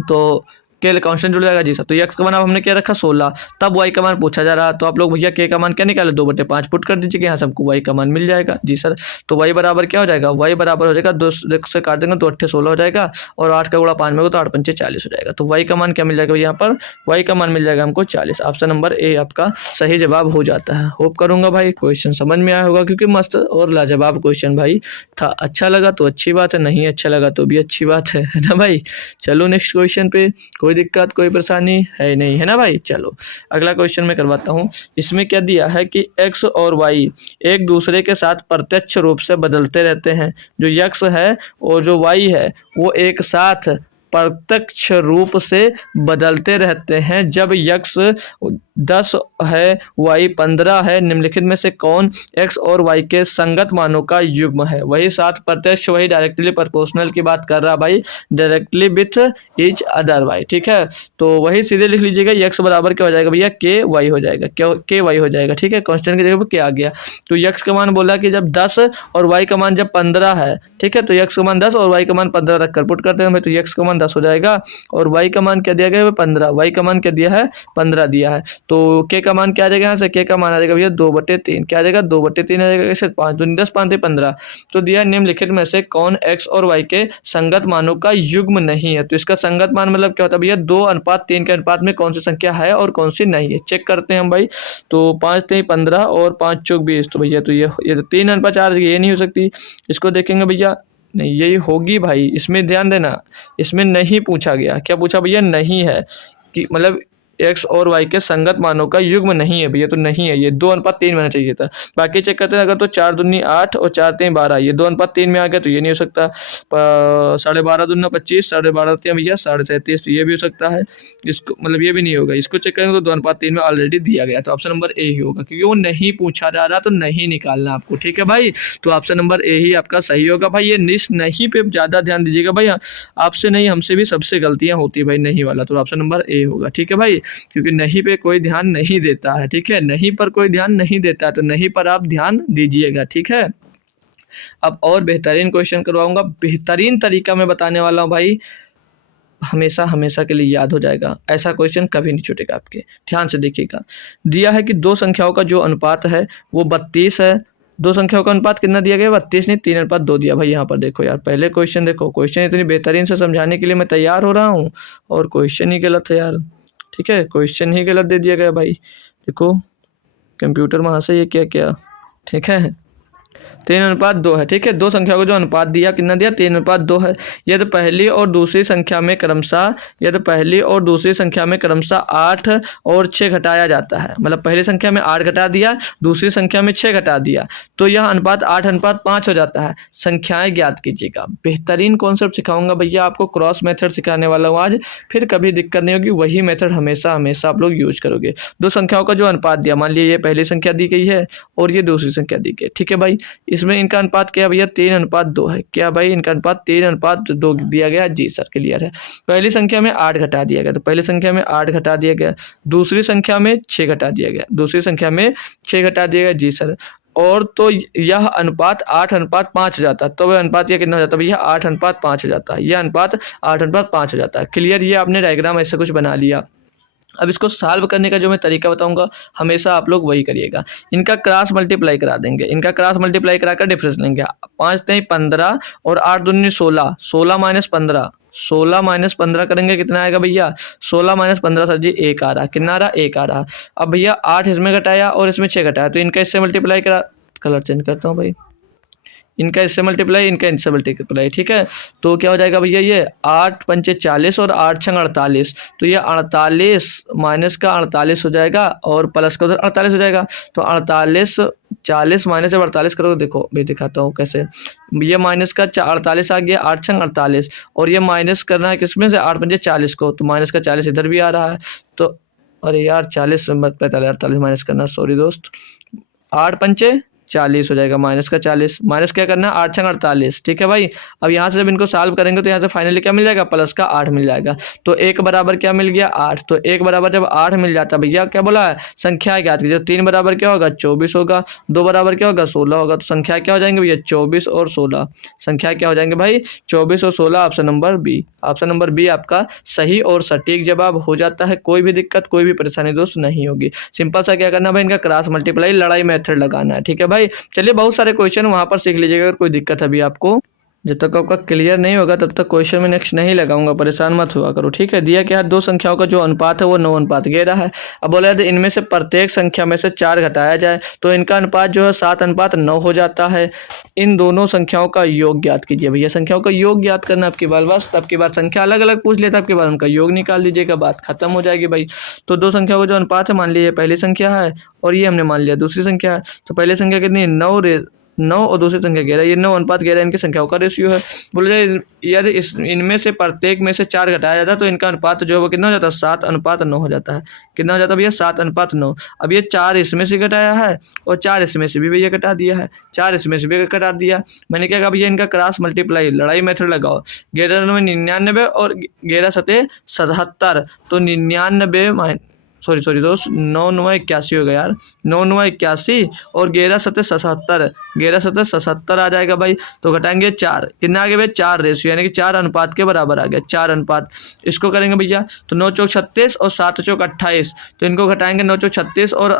तो के कांस्टेंट जुड़ जाएगा जी सर। तो एक्स का मान अब हमने क्या रखा 16, तब वाई का मान पूछा जा रहा, तो आप लोग भैया के का मान क्या निकाले 2/5 पुट कर दीजिए, यहाँ से हमको वाई का मान मिल जाएगा जी सर। तो वाई बराबर क्या हो जाएगा, वाई बराबर हो जाएगा 2 से काट देंगे तो 8 16 हो जाएगा, और 8 का गुणा 5 में हो तो 8 पंचे 40 हो जाएगा। तो वाई का मान क्या मिल जाएगा यहाँ पर, वाई का मान मिल जाएगा हमको 40। ऑप्शन नंबर ए आपका सही जवाब हो जाता है। होप करूंगा भाई क्वेश्चन समझ में आया होगा, क्योंकि मस्त और लाजवाब क्वेश्चन भाई था। अच्छा लगा तो अच्छी बात है, नहीं अच्छा लगा तो भी अच्छी बात है ना भाई। चलो नेक्स्ट क्वेश्चन पे, कोई दिक्कत कोई परेशानी है नहीं, है ना भाई। चलो अगला क्वेश्चन मैं करवाता हूँ। इसमें क्या दिया है कि x और y एक दूसरे के साथ प्रत्यक्ष रूप से बदलते रहते हैं। जो x है और जो y है वो एक साथ प्रत्यक्ष रूप से बदलते रहते हैं। जब x 10 है y 15 है, निम्नलिखित में से कौन x और y के संगत मानों का युग्म है। वही साथ प्रत्यक्ष, वही डायरेक्टली प्रोपोर्शनल की बात कर रहा भाई, डायरेक्टली विथ ईच अदर भाई, ठीक है। तो वही सीधे लिख लीजिएगा, x बराबर क्या हो जाएगा भैया, के वाई हो जाएगा, के वाई हो जाएगा, ठीक है, कांस्टेंट की जगह पर क्या आ गया। तो x का मान बोला कि जब 10 और y का मान जब 15 है, ठीक है, तो x का मान 10 और y का मान 15 रखकर पुट करते हैं भाई, तो x का मान 10 हो जाएगा और y का मान क्या दिया गया है 15, y का मान क्या दिया है 15 दिया है। तो k का मान क्या आ जाएगा, यहाँ से k का मान आ जाएगा भैया 2/3, क्या आ जाएगा 2/3 आ जाएगा, कैसे 5 दूनी 10 5 15। तो दिया निम्नलिखित में से कौन x और y के संगत मानों का युग्म नहीं है। तो इसका संगत मान मतलब क्या होता है भैया, 2:3 के अनुपात में कौन सी संख्या है और कौन सी नहीं है, चेक करते हैं हम भाई। तो 5 3 15 और 5 चौक 20, तो भैया तो ये 3:4, ये नहीं हो सकती। इसको देखेंगे भैया, नहीं यही होगी भाई, इसमें ध्यान देना, इसमें नहीं पूछा गया, क्या पूछा भैया, नहीं है, कि मतलब x और y के संगत मानों का युग्म नहीं है भैया, तो नहीं है, ये 2:3 में चाहिए था। बाकी चेक करते हैं, अगर तो 4 दूनी 8 और 4 3 12, ये 2:3 में आ गया, तो ये नहीं हो सकता। 12.5 दूना 25, 12.5 भैया 37, तो ये भी हो सकता है। इसको मतलब ये भी नहीं होगा, इसको चेक करेंगे तो 2:3 में ऑलरेडी दिया गया, तो ऑप्शन नंबर ए ही होगा, क्योंकि वो नहीं पूछा जा रहा तो नहीं निकालना आपको, ठीक है भाई। तो ऑप्शन नंबर ए ही आपका सही होगा भाई। ये निश नहीं पे ज़्यादा ध्यान दीजिएगा भाई, आपसे नहीं हमसे भी सबसे गलतियाँ होती है भाई, नहीं वाला, तो ऑप्शन नंबर ए होगा, ठीक है भाई। क्योंकि नहीं पे कोई ध्यान नहीं देता है, ठीक है, नहीं पर कोई ध्यान नहीं देता, तो नहीं पर आप ध्यान दीजिएगा, ठीक है। अब और बेहतरीन क्वेश्चन करवाऊंगा, बेहतरीन तरीका मैं बताने वाला हूँ भाई, हमेशा हमेशा के लिए याद हो जाएगा, ऐसा क्वेश्चन कभी नहीं छूटेगा आपके। ध्यान से देखिएगा, दिया है कि दो संख्याओं का जो अनुपात है वो 32 है, दो संख्याओं का अनुपात कितना दिया गया, 32 नहीं 3:2 दिया भाई। यहाँ पर देखो यार, पहले क्वेश्चन देखो, क्वेश्चन इतनी बेहतरीन से समझाने के लिए मैं तैयार हो रहा हूँ और क्वेश्चन ही गलत है यार। ठीक है, क्वेश्चन ही गलत दे दिया गया भाई। देखो कंप्यूटर वहाँ से ये क्या क्या, ठीक है 3:2 है। ठीक है, दो संख्या को जो अनुपात दिया कितना दिया, 3:2 है। यदि पहली और दूसरी संख्या में क्रमशः 8 और 6 घटाया जाता है, मतलब पहली संख्या में 8 घटा दिया, दूसरी संख्या में 6 घटा दिया, तो यह अनुपात 8:5 हो जाता है। संख्याएं ज्ञात कीजिएगा। बेहतरीन कॉन्सेप्ट सिखाऊंगा भैया आपको, क्रॉस मेथड सिखाने वाला हूँ आज, फिर कभी दिक्कत नहीं होगी। वही मेथड हमेशा हमेशा आप लोग यूज करोगे। दो संख्याओं का जो अनुपात दिया, मान लीजिए ये पहली संख्या दी गई है और ये दूसरी संख्या दी गई है। ठीक है भाई, इसमें इनका अनुपात क्या भैया, 3:2 है। क्या भाई, इनका अनुपात 3:2 दिया गया। जी सर, क्लियर है। पहली संख्या में 8 घटा दिया गया, तो पहली संख्या में 8 घटा दिया गया, दूसरी संख्या में 6 घटा दिया गया, दूसरी संख्या में 6 घटा दिया गया। जी सर, और तो यह अनुपात 8:5 हो जाता है। तो वह अनुपात यह कितना हो जाता है भैया, 8:5 हो जाता है। यह अनुपात 8:5 हो जाता है। क्लियर, ये आपने डायग्राम ऐसा कुछ बना लिया। अब इसको सॉल्व करने का जो मैं तरीका बताऊंगा, हमेशा आप लोग वही करिएगा। इनका क्रॉस मल्टीप्लाई करा देंगे, इनका क्रॉस मल्टीप्लाई कराकर डिफरेंस लेंगे। 5 नहीं 15 और 8 दूनी 16, 16 माइनस 15, 16 माइनस 15 करेंगे कितना आएगा भैया, 16 माइनस 15 सर जी 1 आ रहा। कितना आ रहा, 1 आ रहा। अब भैया 8 इसमें घटाया और इसमें 6 घटाया, तो इनका इससे मल्टीप्लाई करा, कलर चेंज करता हूँ भाई, इनका इससे मल्टीप्लाई, इनका इनसे मल्टीप्लाई। ठीक है, तो क्या हो जाएगा भैया, ये 8×5 40 और 8×6 48, तो ये 48 माइनस का 48 हो जाएगा और प्लस का उधर 48 हो जाएगा। तो 48 40 माइनस जब 48 करोगे, देखो मैं दिखाता हूँ कैसे। ये माइनस का 48 आ गया, 8×6 48, और ये माइनस करना है किसमें से, 8×5 40 को, तो माइनस का 40 इधर भी आ रहा है। तो अरे यार 40 45 48 माइनस करना, सॉरी दोस्त, 8×5 40 हो जाएगा, माइनस का 40, माइनस क्या करना है, 8×6 48। ठीक है भाई, अब यहाँ से जब इनको सॉल्व करेंगे तो यहाँ से फाइनली क्या मिल जाएगा, प्लस का 8 मिल जाएगा। तो 1 बराबर क्या मिल गया, 8। तो 1 बराबर जब 8 मिल जाता है, भैया क्या बोला है, संख्या ज्ञात कीजिए। 3 बराबर क्या होगा, 24 होगा। 2 बराबर क्या होगा, 16 होगा। तो संख्या क्या हो जाएंगे भैया, 24 और 16। संख्या क्या हो जाएंगे भाई, 24 और 16। Option number B, option number B आपका सही और सटीक जवाब हो जाता है। कोई भी दिक्कत, कोई भी परेशानी दोस्त नहीं होगी। सिंपल सा क्या करना भाई, इनका क्रॉस मल्टीप्लाई लड़ाई मेथड लगाना है। ठीक है भाई, चलिए बहुत सारे क्वेश्चन वहां पर सीख लीजिएगा। अगर कोई दिक्कत है अभी आपको, जब तक आपका क्लियर नहीं होगा तब तक क्वेश्चन में नेक्स्ट नहीं लगाऊंगा, परेशान मत हुआ करो। ठीक है, दिया क्या है, दो संख्याओं का जो अनुपात है वो 9:11 है। अब बोला है इनमें से प्रत्येक संख्या में से 4 घटाया जाए तो इनका अनुपात जो है 7:9 हो जाता है। इन दोनों संख्याओं का योग ज्ञात कीजिए। भैया संख्याओं का योग ज्ञात करना आपकी बात, बस आपकी बात संख्या अलग अलग पूछ लेता, आपके बाद उनका योग निकाल दीजिएगा, बात खत्म हो जाएगी भाई। तो दो संख्याओं का जो अनुपात है, मान लीजिए पहली संख्या है और ये हमने मान लिया दूसरी संख्या है। तो पहली संख्या कितनी है, 9 और दूसरी संख्या 11, ये 9:11 इनकी संख्याओं का रेशियो है। बोले जाए यदि इनमें से प्रत्येक में से 4 घटाया जाता है तो इनका अनुपात जो है वो कितना हो जाता है, 7:9 हो जाता है। कितना हो जाता है भैया, 7:9। अब ये 4 इसमें से घटाया है और 4 इसमें से भी भैया घटा दिया है, 4 इसमें से भी घटा दिया। मैंने क्या कहा भैया, इनका क्रॉस मल्टीप्लाई लड़ाई मेथड लगाओ। 11 9 99 और 11 7 77, तो 99 सॉरी दोस्त, 9 9 81 हो गया यार, 9 9 81 और 11 7 77, 11 7 77 आ जाएगा भाई। तो घटाएंगे 4, कितना आ गया भाई, 4 रेशियो, यानी कि 4 अनुपात के बराबर आ गया, 4 अनुपात। इसको करेंगे भैया तो 9 चौक 36 और 7 चौक 28, तो इनको घटाएंगे 9 चौक 36 और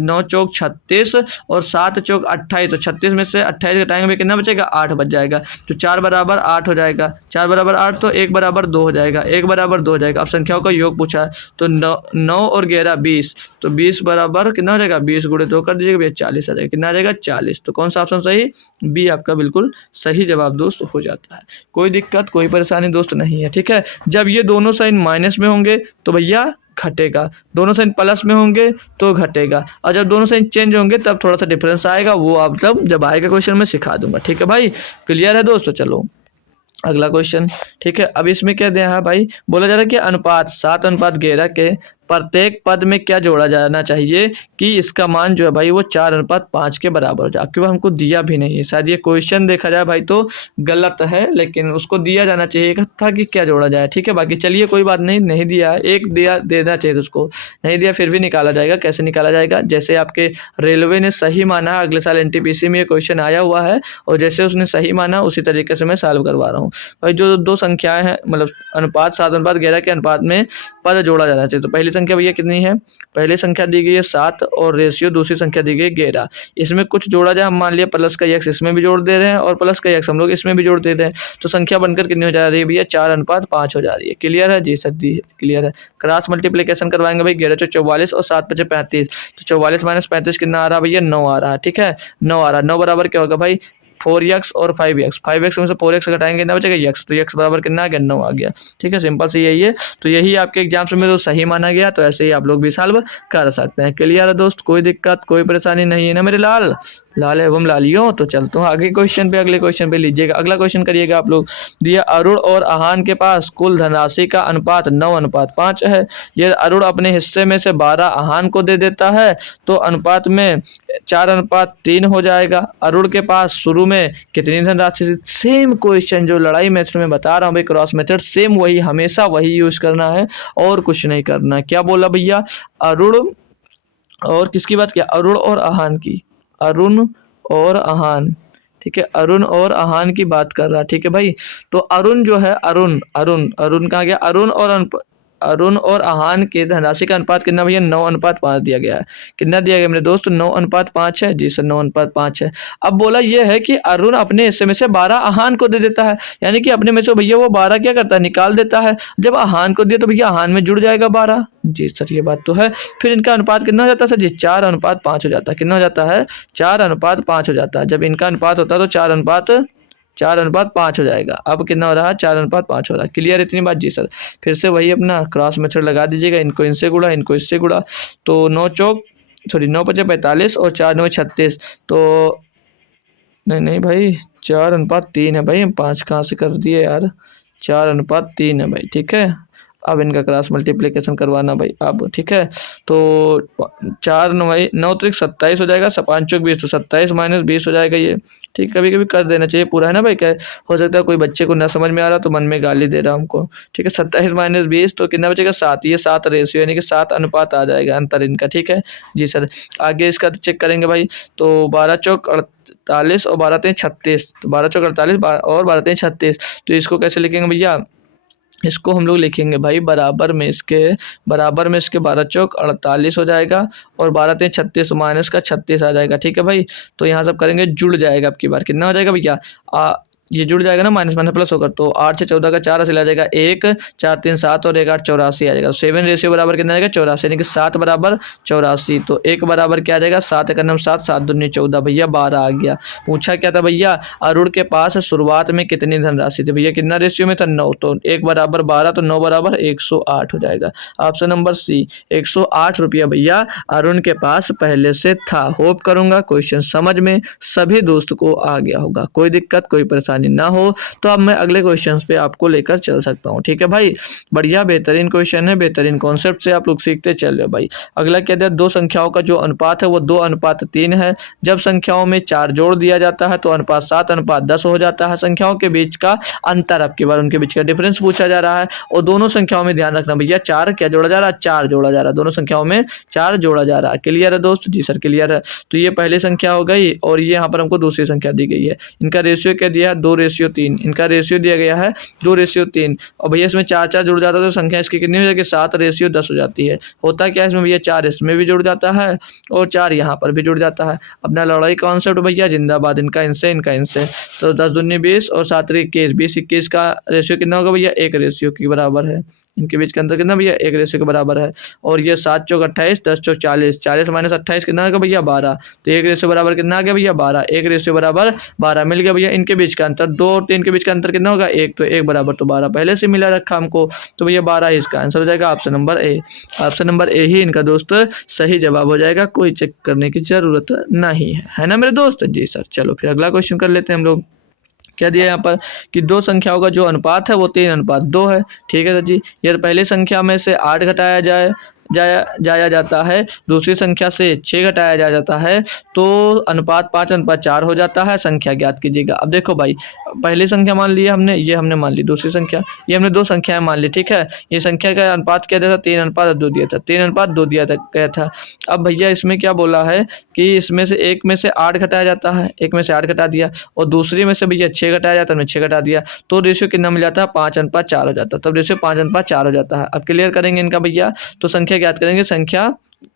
9 चौक 36 और 7 चौक 28, तो 36 में से 28 घटाएंगे भाई, कितना बचेगा, 8 बच जाएगा। तो 4 बराबर 8 हो जाएगा, 4 बराबर 8, तो 1 बराबर 2 हो जाएगा, 1 बराबर 2 हो जाएगा। अब संख्याओं का योग पूछा है, तो 9 और 11 20, तो 20 बराबर कितना हो जाएगा, 20 गुणे 2 कर दीजिएगा भैया, 40 आ जाएगा। कितना आ जाएगा, 40। तो कौन सा ऑप्शन सही, बी आपका बिल्कुल सही जवाब दोस्त हो जाता है। कोई दिक्कत, कोई परेशानी दोस्त नहीं है। ठीक है, जब ये दोनों साइन माइनस में होंगे तो भैया घटेगा, दोनों साइन प्लस में होंगे तो घटेगा, और जब दोनों साइन चेंज होंगे तब थोड़ा सा डिफरेंस आएगा, वो आप जब आएगा क्वेश्चन में सिखा दूंगा। ठीक है भाई, क्लियर है दोस्तों। चलो अगला क्वेश्चन। ठीक है, अब इसमें क्या दिया है भाई, बोला जा रहा है कि अनुपात 7:11 के प्रत्येक पद में क्या जोड़ा जाना चाहिए कि इसका मान जो है भाई वो 4:5 के बराबर हो जाए। आपके पास हमको दिया भी नहीं है, शायद ये क्वेश्चन देखा जाए भाई तो गलत है, लेकिन उसको दिया जाना चाहिए था कि क्या जोड़ा जाए। ठीक है, बाकी चलिए कोई बात नहीं, नहीं दिया है, एक दिया देना चाहिए उसको, नहीं दिया फिर भी निकाला जाएगा। कैसे निकाला जाएगा, जैसे आपके रेलवे ने सही माना है, अगले साल NTPC में ये क्वेश्चन आया हुआ है, और जैसे उसने सही माना उसी तरीके से मैं सॉल्व करवा रहा हूँ भाई। जो दो संख्याएं हैं, मतलब अनुपात 7:11 के अनुपात में पद जोड़ा जाना चाहिए। तो पहली संख्या भैया कितनी है, पहली संख्या दी गई है 7 और रेशियो दूसरी संख्या दी गई है 11। इसमें कुछ जोड़ा जाए, हम मान लिया प्लस का x इसमें भी जोड़ दे रहे हैं और प्लस का x हम लोग इसमें भी जोड़ दे रहे हैं, तो संख्या बनकर कितनी हो जा रही है भैया 4:5 हो जा रही है। क्लियर है जी सर जी, क्लियर है। क्रॉस मल्टीप्लिकेशन करवाएंगे भाई, 11 चौक 44 और 7 5 35, तो 44 माइनस 35 कितना आ रहा है भैया 9 आ रहा है। ठीक है, 9 आ रहा है। 9 बराबर क्या होगा भाई 4x और 5x, 5x में से 4x घटाएंगे कितना बचेगा x, तो x बराबर कितना आ गया 9 आ गया। ठीक है, सिंपल से यही है। तो यही आपके एग्जाम्स में तो सही माना गया, तो ऐसे ही आप लोग भी सॉल्व कर सकते हैं। क्लियर है दोस्त, कोई दिक्कत कोई परेशानी नहीं है ना मेरे लाल लाल एवं लालियों। तो चलता हूँ आगे क्वेश्चन पे, अगले क्वेश्चन पे लीजिएगा। अगला क्वेश्चन करिएगा आप लोग। दिया अरुण और आहान के पास कुल धनराशि का अनुपात 9:5 है। यदि अरुण अपने हिस्से में से 12 आहान को दे देता है तो अनुपात में 4:3 हो जाएगा। अरुण के पास शुरू में कितनी धनराशि थी? सेम क्वेश्चन जो लड़ाई मेथड में बता रहा हूँ भाई, क्रॉस मेथड सेम वही, हमेशा वही यूज करना है और कुछ नहीं करना। क्या बोला भैया, अरुण और किसकी बात किया, अरुण और आहान की, अरुण और आहान। ठीक है, अरुण और आहान की बात कर रहा है। ठीक है भाई, तो अरुण जो है, अरुण अरुण अरुण कहाँ गया, अरुण और आहान के धनराशि का अनुपात कितना भैया 9:5 दिया गया है। कितना दिया गया मेरे दोस्त, 9:5 है जी सर, 9:5 है। अब बोला यह है कि अरुण अपने हिस्से में से 12 आहान को दे देता है, यानी कि अपने में से भैया वो 12 क्या करता है, निकाल देता है। जब आहान को दिया तो भैया आहान में जुड़ जाएगा 12 जी सर, ये बात तो है। फिर इनका अनुपात कितना हो जाता है सर जी, 4:5 हो जाता है। कितना हो जाता है, 4:5 हो जाता है। जब इनका अनुपात होता है तो 4:5 हो जाएगा। अब कितना हो रहा है, 4:5 हो रहा है। क्लियर इतनी बात जी सर। फिर से वही अपना क्रॉस मेथड लगा दीजिएगा, इनको इनसे गुड़ा इनको इससे गुड़ा, तो 9 5 45 और 4 9 36, तो नहीं भाई 4:3 है भाई, हम 5 कहाँ से कर दिए यार, 4:3 है भाई। ठीक है, अब इनका क्रॉस मल्टीप्लिकेशन करवाना भाई अब। ठीक है, तो 4 9 त्रिक 27 हो जाएगा, 5 चौक 20, तो 27 माइनस 20 हो जाएगा ये। ठीक, कभी कभी कर देना चाहिए पूरा, है ना भाई। क्या हो सकता है कोई बच्चे को ना समझ में आ रहा तो मन में गाली दे रहा हमको। ठीक है, 27 माइनस 20 तो कितना बचेगा 7, ये 7 रेशियो यानी कि 7 अनुपात आ जाएगा अंतर इनका। ठीक है जी सर, आगे इसका चेक करेंगे भाई। तो 12 चौक 48 और 12 3 36, तो 12 चौक 48 और 12 3 36, तो इसको कैसे लिखेंगे भैया, इसको हम लोग लिखेंगे भाई बराबर में इसके 12 चौक 48 हो जाएगा और 12 3 36, तो माइनस का 36 आ जाएगा। ठीक है भाई, तो यहाँ सब करेंगे जुड़ जाएगा। अब की बार कितना हो जाएगा भैया, ये जुड़ जाएगा ना, माइनस माइनस प्लस होकर, तो 8 से 14 का 4 हासिल आ जाएगा, 1 4 3 7 और 1 8 84 आ जाएगा। 7 रेशियो बराबर कितना आ जाएगा 84, यानी कि 7 बराबर 84, तो 1 बराबर क्या आ जाएगा 7 1 7 7 दूनी 14 भैया 12 आ गया। पूछा क्या था भैया, अरुण के पास शुरुआत में कितनी धनराशि थी भैया, कितना रेशियो में था 9, तो 1 बराबर 12, तो 9 बराबर 108 हो जाएगा। ऑप्शन नंबर सी 108 रुपया भैया अरुण के पास पहले से था। होप करूंगा क्वेश्चन समझ में सभी दोस्त को आ गया होगा, कोई दिक्कत कोई परेशानी ना हो। तो अब मैं अगले क्वेश्चंस पे आपको लेकर चल सकता हूँ। ठीक है भाई, बढ़िया बेहतरीन क्वेश्चन है, बेहतरीन कॉन्सेप्ट से आप लोग सीखते चल रहे हो भाई। अगला क्या है, दो संख्याओं का जो अनुपात है वो 2:3 है। जब संख्याओं में 4 जोड़ दिया जाता है तो अनुपात 7:10 हो जाता है। संख्याओं के बीच का अंतर, अब की बार उनके बीच का डिफरेंस पूछा जा रहा है। और दोनों संख्याओं में ध्यान रखना भैया, 4 क्या जोड़ा जा रहा है, 4 जोड़ा जा रहा है, दोनों संख्याओं में 4 जोड़ा जा रहा है। क्लियर है दोस्त जी सर, क्लियर है। तो ये पहली संख्या हो गई और ये यहाँ पर हमको दूसरी संख्या दी गई है। इनका रेशियो क्या दिया है 2:3, इनका रेशियो दिया गया है 2:3। और भैया इसमें 4 4 जुड़ जाता है तो संख्या इसकी कितनी हो जाएगी 7:10 हो जाती है। होता क्या है इसमें भैया, 4 इसमें भी जुड़ जाता है और 4 यहाँ पर भी जुड़ जाता है। अपना लड़ाई कॉन्सेप्ट भैया जिंदाबाद, इनका इनसे। तो 10 दूनी 20 और 7 21, 20 21 का रेशियो कितना होगा भैया 1 रेशियो के बराबर है। इनके बीच का अंतर कितना भैया 1 रेशियो के बराबर है। और ये 7 चौक 28, 10 चौक 40, 40 माइनस 28 कितना आ गया भैया 12, तो 1 रेशियो बराबर कितना आ गया भैया 12, 1 रेशियो बराबर 12 मिल गया भैया। इनके बीच का अंतर 2 और 3 के बीच का अंतर कितना होगा 1, तो 1 बराबर तो 12 पहले से मिला रखा हमको, तो भैया 12 इसका आंसर हो जाएगा option number A. Option number A ही इनका दोस्त सही जवाब हो जाएगा, कोई चेक करने की जरूरत नहीं है ना मेरे दोस्त जी सर। चलो फिर अगला क्वेश्चन कर लेते हैं हम लोग। क्या दिया यहाँ पर कि दो संख्याओं का जो अनुपात है वो 3:2 है। ठीक है सर जी, यदि पहली संख्या में से 8 घटाया जाया जाता है, दूसरी संख्या से 6 घटाया जाता है, तो अनुपात 5:4 हो जाता है। संख्या ज्ञात कीजिएगा। अब देखो भाई, पहली संख्या मान ली हमने, ये हमने मान ली दूसरी संख्या, ये हमने 2 संख्याएं मान ली। ठीक है, ये संख्या का अनुपात क्या दिया था 3:2 दिया था, 3:2 दिया था गया था। अब भैया इसमें क्या बोला है कि इसमें से एक में से 8 घटाया जाता है, एक में से 8 घटा दिया, और दूसरी में से भैया 6 घटाया जाता है, हमने 6 घटा दिया, तो रेशियो कितना मिल जाता है 5:4 हो जाता है। तब रेशियो 5:4 हो जाता है। अब क्लियर करेंगे इनका भैया, तो संख्या क्या ज्ञात करेंगे,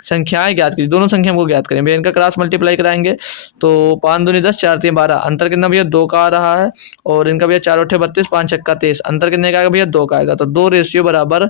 संख्याएं ज्ञात कीजिए, दोनों संख्या को ज्ञात करें भैया। इनका क्रॉस मल्टीप्लाई कराएंगे तो 5 दूनी 10, 4 3 12, अंतर कितना भैया 2 का आ रहा है। और इनका भैया 4 8 32, 5 6 23, अंतर कितने का आएगा भैया 2 का आएगा। तो 2 रेशियो बराबर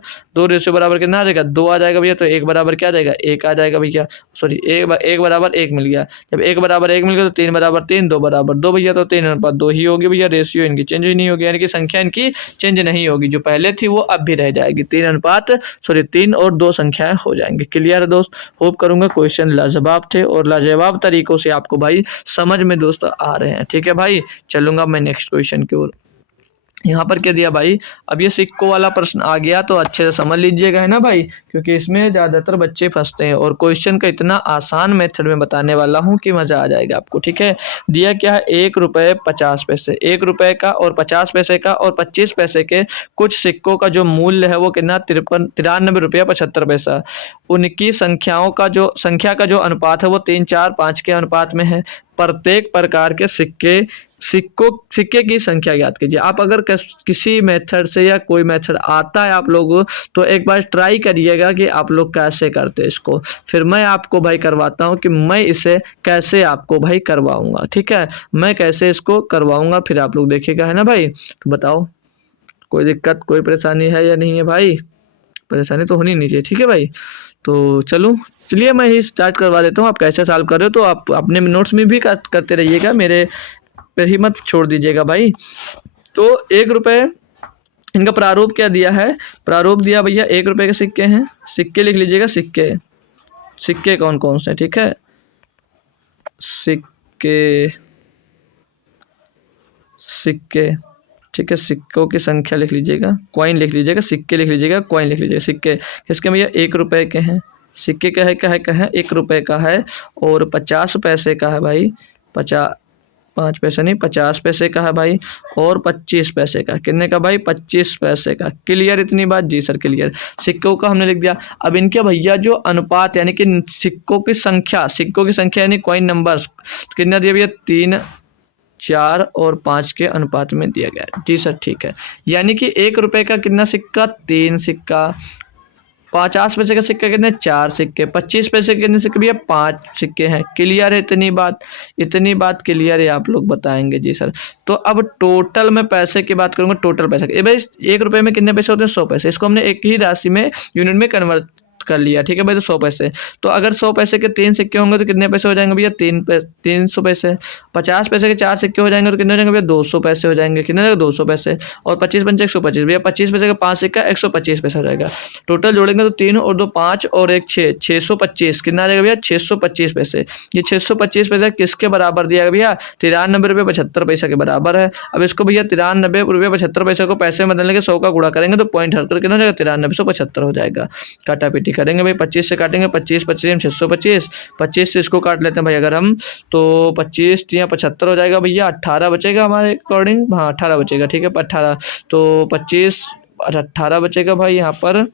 कितना आ जाएगा 2 आ जाएगा भैया। तो 1 बराबर क्या आ जाएगा 1 आ जाएगा भैया, सॉरी 1 बराबर 1 मिल गया। जब 1 बराबर 1 मिल गया तो 3 बराबर 3, 2 बराबर 2 भैया। तो 3 अनुपात 2 ही होगी भैया, रेशियो इनकी चेंज ही नहीं होगी, यानी कि संख्या इनकी चेंज नहीं होगी, जो पहले थी वो अब भी रह जाएगी। 3 और 2 संख्याएं हो जाएंगी। क्लियर है दोस्त? होप करूंगा क्वेश्चन लाजवाब थे और लाजवाब तरीकों से आपको भाई समझ में दोस्त आ रहे हैं। ठीक है भाई, चलूंगा मैं नेक्स्ट क्वेश्चन की ओर। यहाँ पर क्या दिया भाई, अब ये सिक्कों वाला प्रश्न आ गया तो अच्छे से समझ लीजिएगा, है ना भाई, क्योंकि इसमें ज़्यादातर बच्चे फंसते हैं और क्वेश्चन का इतना आसान मेथड में बताने वाला हूँ कि मज़ा आ जाएगा आपको। ठीक है, दिया क्या है 1 रुपये 50 पैसे, 1 रुपये का और 50 पैसे का और 25 पैसे के कुछ सिक्कों का जो मूल्य है वो कितना 93 रुपया 75 पैसा। उनकी संख्या का जो अनुपात है वो 3 4 5 के अनुपात में है। प्रत्येक प्रकार के सिक्के की संख्या ज्ञात कीजिए। आप अगर किसी मेथड से या कोई मेथड आता है आप लोगों तो एक बार ट्राई करिएगा कि आप लोग कैसे करते हैं इसको, फिर मैं आपको भाई करवाता हूँ कि मैं इसे कैसे आपको भाई करवाऊंगा। ठीक है, मैं कैसे इसको करवाऊंगा फिर आप लोग देखिएगा, है ना भाई। तो बताओ कोई दिक्कत कोई परेशानी है या नहीं है भाई? परेशानी तो होनी नहीं चाहिए। ठीक है भाई, तो चलिए मैं ही स्टार्ट करवा देता हूँ। आप कैसे सॉल्व कर रहे हो तो आप अपने नोट्स में भी करते रहिएगा, मेरे पे ही मत छोड़ दीजिएगा भाई। तो 1 रुपये इनका प्रारूप क्या दिया है, प्रारूप दिया भैया 1 रुपये के सिक्के हैं, सिक्के लिख लीजिएगा, सिक्के कौन कौन से, ठीक है, सिक्के ठीक है, सिक्कों की संख्या लिख लीजिएगा, कॉइन लिख लीजिएगा, सिक्के लिख लीजिएगा, कॉइन लिख लीजिएगा। सिक्के किसके भैया 1 रुपये के हैं, सिक्के क्या है 1 रुपये का है और 50 पैसे का है भाई, 5 पैसे नहीं 50 पैसे का है भाई, और 25 पैसे का, कितने का भाई 25 पैसे का। क्लियर इतनी बात? जी सर क्लियर। सिक्कों का हमने लिख दिया। अब इनके भैया जो अनुपात यानी कि सिक्कों की संख्या यानी कॉइन नंबर्स कितना दिया भैया 3 4 और 5 के अनुपात में दिया गया है। जी सर ठीक है, यानी कि 1 रुपये का कितना सिक्का 3 सिक्का, 50 पैसे का सिक्का कितने 4 सिक्के, 25 पैसे के कितने सिक्के भैया 5 सिक्के हैं। क्लियर है इतनी बात क्लियर है आप लोग बताएंगे। जी सर, तो अब टोटल में पैसे की बात करूंगा, टोटल पैसे भाई 1 रुपये में कितने पैसे होते हैं 100 पैसे, इसको हमने एक ही राशि में यूनिट में कन्वर्ट कर लिया। ठीक है भाई, तो 100 पैसे, तो अगर 100 पैसे के 3 सिक्के होंगे तो कितने पैसे हो जाएंगे भैया 300 पैसे। 50 पैसे के 4 सिक्के हो जाएंगे तो कितने हो जाएंगे भैया 200 पैसे हो जाएंगे, कितने हो जाएगा 200 पैसे, और 25 पंचे 125 भैया 25 पैसे का 5 सिक्का 125 पैसा हो जाएगा। टोटल जोड़ेंगे तो 3 और 2 5 और 1 6, 625 कितना आ जाएगा भैया 625 पैसे। ये 625 पैसा किसके बराबर दिया गया भैया 93 रुपये 75 पैसा के बराबर है। अब इसको भैया 93 रुपये 75 पैसे को पैसे में बदलने के 100 का गुणा करेंगे तो पॉइंट हटकर कितना हो जाएगा 9375 हो जाएगा। काटा पीटी करेंगे भाई, 25 से काटेंगे, 25 25 625, 25 से इसको काट लेते हैं भाई अगर हम, तो 25 या 75 हो जाएगा भैया, 18 बचेगा हमारे अकॉर्डिंग, हाँ 18 बचेगा। ठीक है 18, तो 25 18 बचेगा भाई, यहाँ पर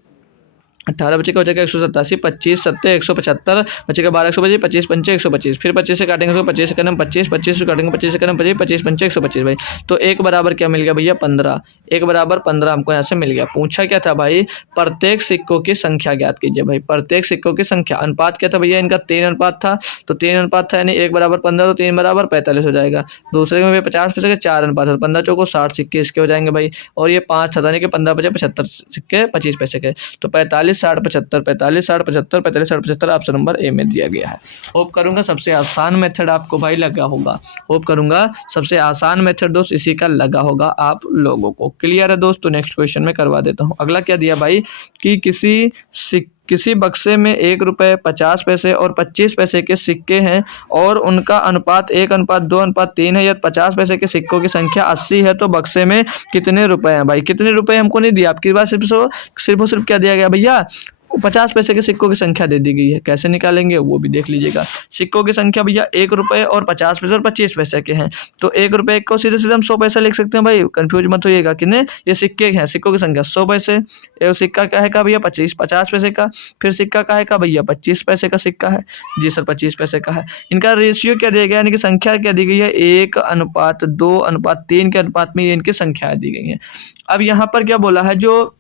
18 बचेगा हो जाएगा 187, 25 7 175 बचेगा 12 125, 25 पंचे 125, फिर 25 से काटेंगे उसको 25 से करें 25, 25 से काटेंगे 25 से करें 25, 25 पंचे 125 भाई। तो एक बराबर क्या मिल गया भैया 15, एक बराबर 15 हमको यहाँ से मिल गया। पूछा क्या था भाई प्रत्येक सिक्कों की संख्या ज्ञात कीजिए भाई, प्रत्येक सिक्कों की संख्या। अनुपात क्या था भैया इनका 3 अनुपात था, तो 3 अनुपात था यानी 1 बराबर 15 तो 3 बराबर 45 हो जाएगा। दूसरे में 50 पैसे के 4 अनुपात था, 15 चौको 60 सिक्के इसके हो जाएंगे भाई, और ये 5 था यानी कि 15 बचे 75 सिक्के 25 पैसे के, तो 45 60 75 45 60 75 45 60 75 ऑप्शन नंबर ए में दिया गया है। होप करूंगा सबसे आसान मेथड आपको भाई लगा होगा, होप करूंगा सबसे आसान मेथड दोस्त इसी का लगा होगा आप लोगों को। क्लियर है दोस्त? तो नेक्स्ट क्वेश्चन में करवा देता हूं। अगला क्या दिया भाई कि किसी बक्से में 1 रुपये 50 पैसे और 25 पैसे के सिक्के हैं और उनका अनुपात 1:2:3 है, या 50 पैसे के सिक्कों की संख्या 80 है, तो बक्से में कितने रुपए हैं भाई। कितने रुपए हमको नहीं दिया, आपकी बात सिर्फ और सिर्फ क्या दिया गया भैया 50 पैसे के सिक्कों की संख्या दे दी गई है। कैसे निकालेंगे वो भी देख लीजिएगा। सिक्कों की संख्या भैया 1 रुपये और 50 पैसे और 25 पैसे के हैं, तो 1 रुपये को सीधे सीधे हम 100 पैसा लिख सकते हैं भाई, कंफ्यूज मत होइएगा। कितने ये सिक्के हैं, सिक्कों की संख्या 100 पैसे, ये सिक्का क्या है का भैया 50 पैसे का, फिर सिक्का का है का भैया 25 पैसे का सिक्का है। जी सर 25 पैसे का है। इनका रेशियो क्या दिया गया यानी कि संख्या क्या दी गई है 1:2:3 के अनुपात में ये इनकी संख्या दी गई है। अब यहाँ पर क्या बोला है जो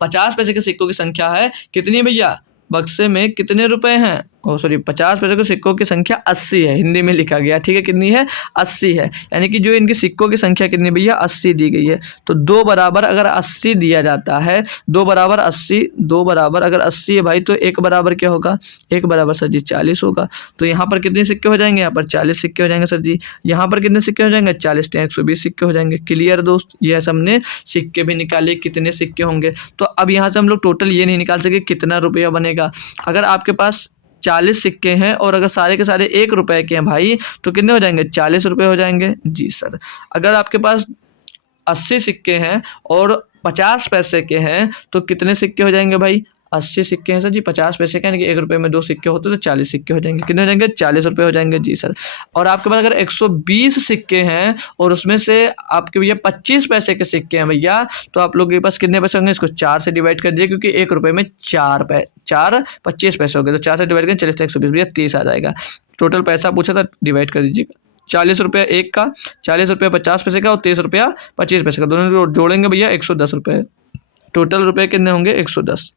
50 पैसे के सिक्कों की संख्या है कितनी भैया बक्से में कितने रुपए हैं? ओ सॉरी, 50 पैसे के सिक्कों की संख्या 80 है, हिंदी में लिखा गया, ठीक है। कितनी है? 80 है। यानी कि जो इनकी सिक्कों की संख्या कितनी भैया? 80 दी गई है। तो 2 बराबर अगर 80 दिया जाता है, 2 बराबर 80, 2 बराबर अगर 80 है भाई, तो 1 बराबर क्या होगा? 1 बराबर सर जी 40 होगा। तो यहाँ पर कितने सिक्के हो जाएंगे? यहाँ पर 40 सिक्के हो जाएंगे सर जी। यहाँ पर कितने सिक्के हो जाएंगे? 40 या 120 सिक्के हो जाएंगे। क्लियर दोस्त? ये हमने सिक्के भी निकाले, कितने सिक्के होंगे। तो अब यहाँ से हम लोग टोटल ये नहीं निकाल सके कितना रुपया बनेगा। अगर आपके पास 40 सिक्के हैं और अगर सारे के सारे 1 रुपए के हैं भाई, तो कितने हो जाएंगे? 40 रुपए हो जाएंगे। जी सर। अगर आपके पास 80 सिक्के हैं और 50 पैसे के हैं, तो कितने सिक्के हो जाएंगे भाई? 80 सिक्के हैं सर जी, 50 पैसे के, यानी कि 1 रुपए में 2 सिक्के होते तो 40 सिक्के हो जाएंगे। कितने हो जाएंगे? 40 रुपए हो जाएंगे। जी सर। और आपके पास अगर 120 सिक्के हैं और उसमें से आपके भैया 25 पैसे के सिक्के हैं भैया, तो आप लोगों के पास कितने पैसे होंगे? इसको 4 से डिवाइड कर दीजिए, क्योंकि 1 रुपए में 4 25 पैसे हो गए, तो 4 से डिवाइड करें, 40 से 120 भैया 30 आ जाएगा। टोटल पैसा पूछा था, डिवाइड कर दीजिएगा। 40 रुपये एक का, 40 रुपये 50 पैसे का और 30 रुपया 25 पैसे का, दोनों जोड़ेंगे भैया 110 रुपये। टोटल रुपए कितने होंगे? 110।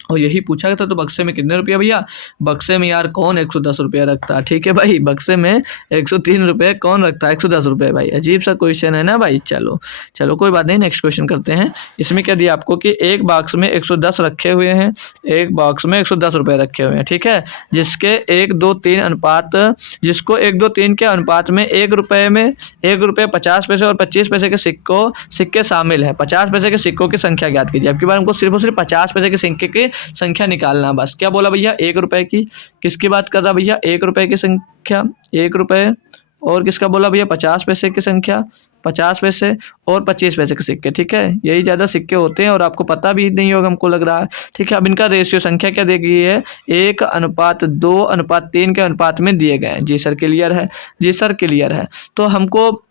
और यही पूछा गया था। तो बक्से में कितने रुपया भैया? बक्से में यार कौन 110 रुपया रखता है? ठीक है भाई, बक्से में 103 रुपये कौन रखता है? 110 रुपये भाई, अजीब सा क्वेश्चन है ना भाई। चलो चलो कोई बात नहीं, नेक्स्ट क्वेश्चन करते हैं। इसमें क्या दिया आपको कि एक बॉक्स में 110 रखे हुए हैं, एक बॉक्स में 110 रुपये रखे हुए हैं, ठीक है। जिसके 1 2 3 अनुपात, जिसको 1 2 3 के अनुपात में 1 रुपये में 1 रुपये 50 पैसे और 25 पैसे के सिक्के शामिल है। 50 पैसे के सिक्कों की संख्या ज्ञात कीजिए। अब की बार हमको सिर्फ और सिर्फ 50 पैसे के सिक्के की संख्या निकालना बस। क्या बोला भैया? 1 रुपए की। किसकी बात कर रहा भैया? 1 रुपए की संख्या, 1 रुपए। और किसका बोला भैया? 50 पैसे की संख्या, 50 पैसे और 25 पैसे के सिक्के, ठीक है। यही ज़्यादा सिक्के होते हैं और आपको पता भी नहीं होगा, हमको लग रहा है, ठीक है। अब इनका रेशियो संख्या क्या दी गई है? 1:2:3 के अनुपात में दिए गए हैं। जी सर क्लियर है? जी सर क्लियर है। तो हमको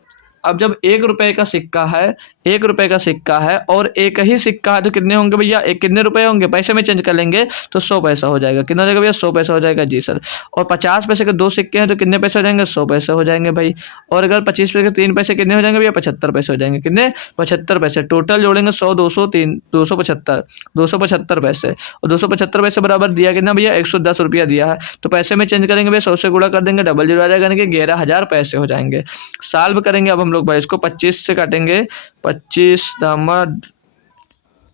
अब जब 1 रुपए का सिक्का है, 1 रुपए का सिक्का है और एक ही सिक्का है, तो कितने होंगे भैया? एक कितने रुपए होंगे? पैसे में चेंज कर लेंगे तो 100 पैसा हो जाएगा। कितना हो जाएगा भैया? 100 पैसा हो जाएगा। जी सर। और 50 पैसे के 2 सिक्के हैं, तो कितने पैसे हो जाएंगे? 100 पैसे हो जाएंगे भाई। और अगर 25 पैसे के 3 पैसे, कितने हो जाएंगे भैया? 75 पैसे हो जाएंगे। कितने? 75 पैसे। टोटल जोड़ेंगे 100 200 3 275, 275 पैसे। और 275 पैसे बराबर दिया कितना भैया? 110 रुपया दिया है। तो पैसे में चेंज करेंगे भैया, 100 से गुणा कर देंगे, डबल जीरो आ जाएगा, यानी कि 11,000 पैसे हो जाएंगे। सॉल्व करेंगे अब हम लोग भाई इसको, 25 से काटेंगे, 25 दामा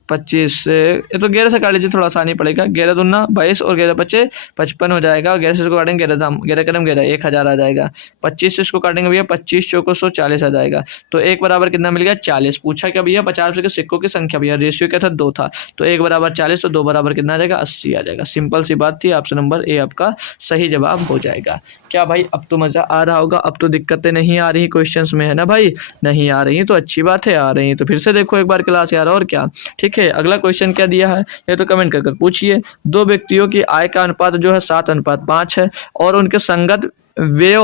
25 से, ये तो 11 से काट लीजिए, थोड़ा आसानी पड़ेगा। 11 दूना 22 और 11 बचे 55 हो जाएगा। और 11 से इसको काटेंगे, 11 दाम 11 करम 11, 1000 आ जाएगा। 25 से इसको काटेंगे भैया, 25 चौको 100, 40 आ जाएगा। तो 1 बराबर कितना मिल गया? 40। पूछा क्या भैया? 50 के सिक्कों की संख्या भैया, रेशियो क्या था? 2 था। तो 1 बराबर 40, तो 2 बराबर कितना आ जाएगा? 80 आ जाएगा। सिंपल सी बात थी। ऑप्शन नंबर ए आपका सही जवाब हो जाएगा। क्या भाई अब तो मज़ा आ रहा होगा? अब तो दिक्कतें नहीं आ रही क्वेश्चंस में, है ना भाई? नहीं आ रही तो अच्छी बात है, आ रही है तो फिर से देखो एक बार क्लास यार, और क्या। ठीक है, अगला क्वेश्चन क्या दिया है ये तो कमेंट कर पूछिए। 2 व्यक्तियों की आय का अनुपात जो है 7:5 है और उनके संगत व्यय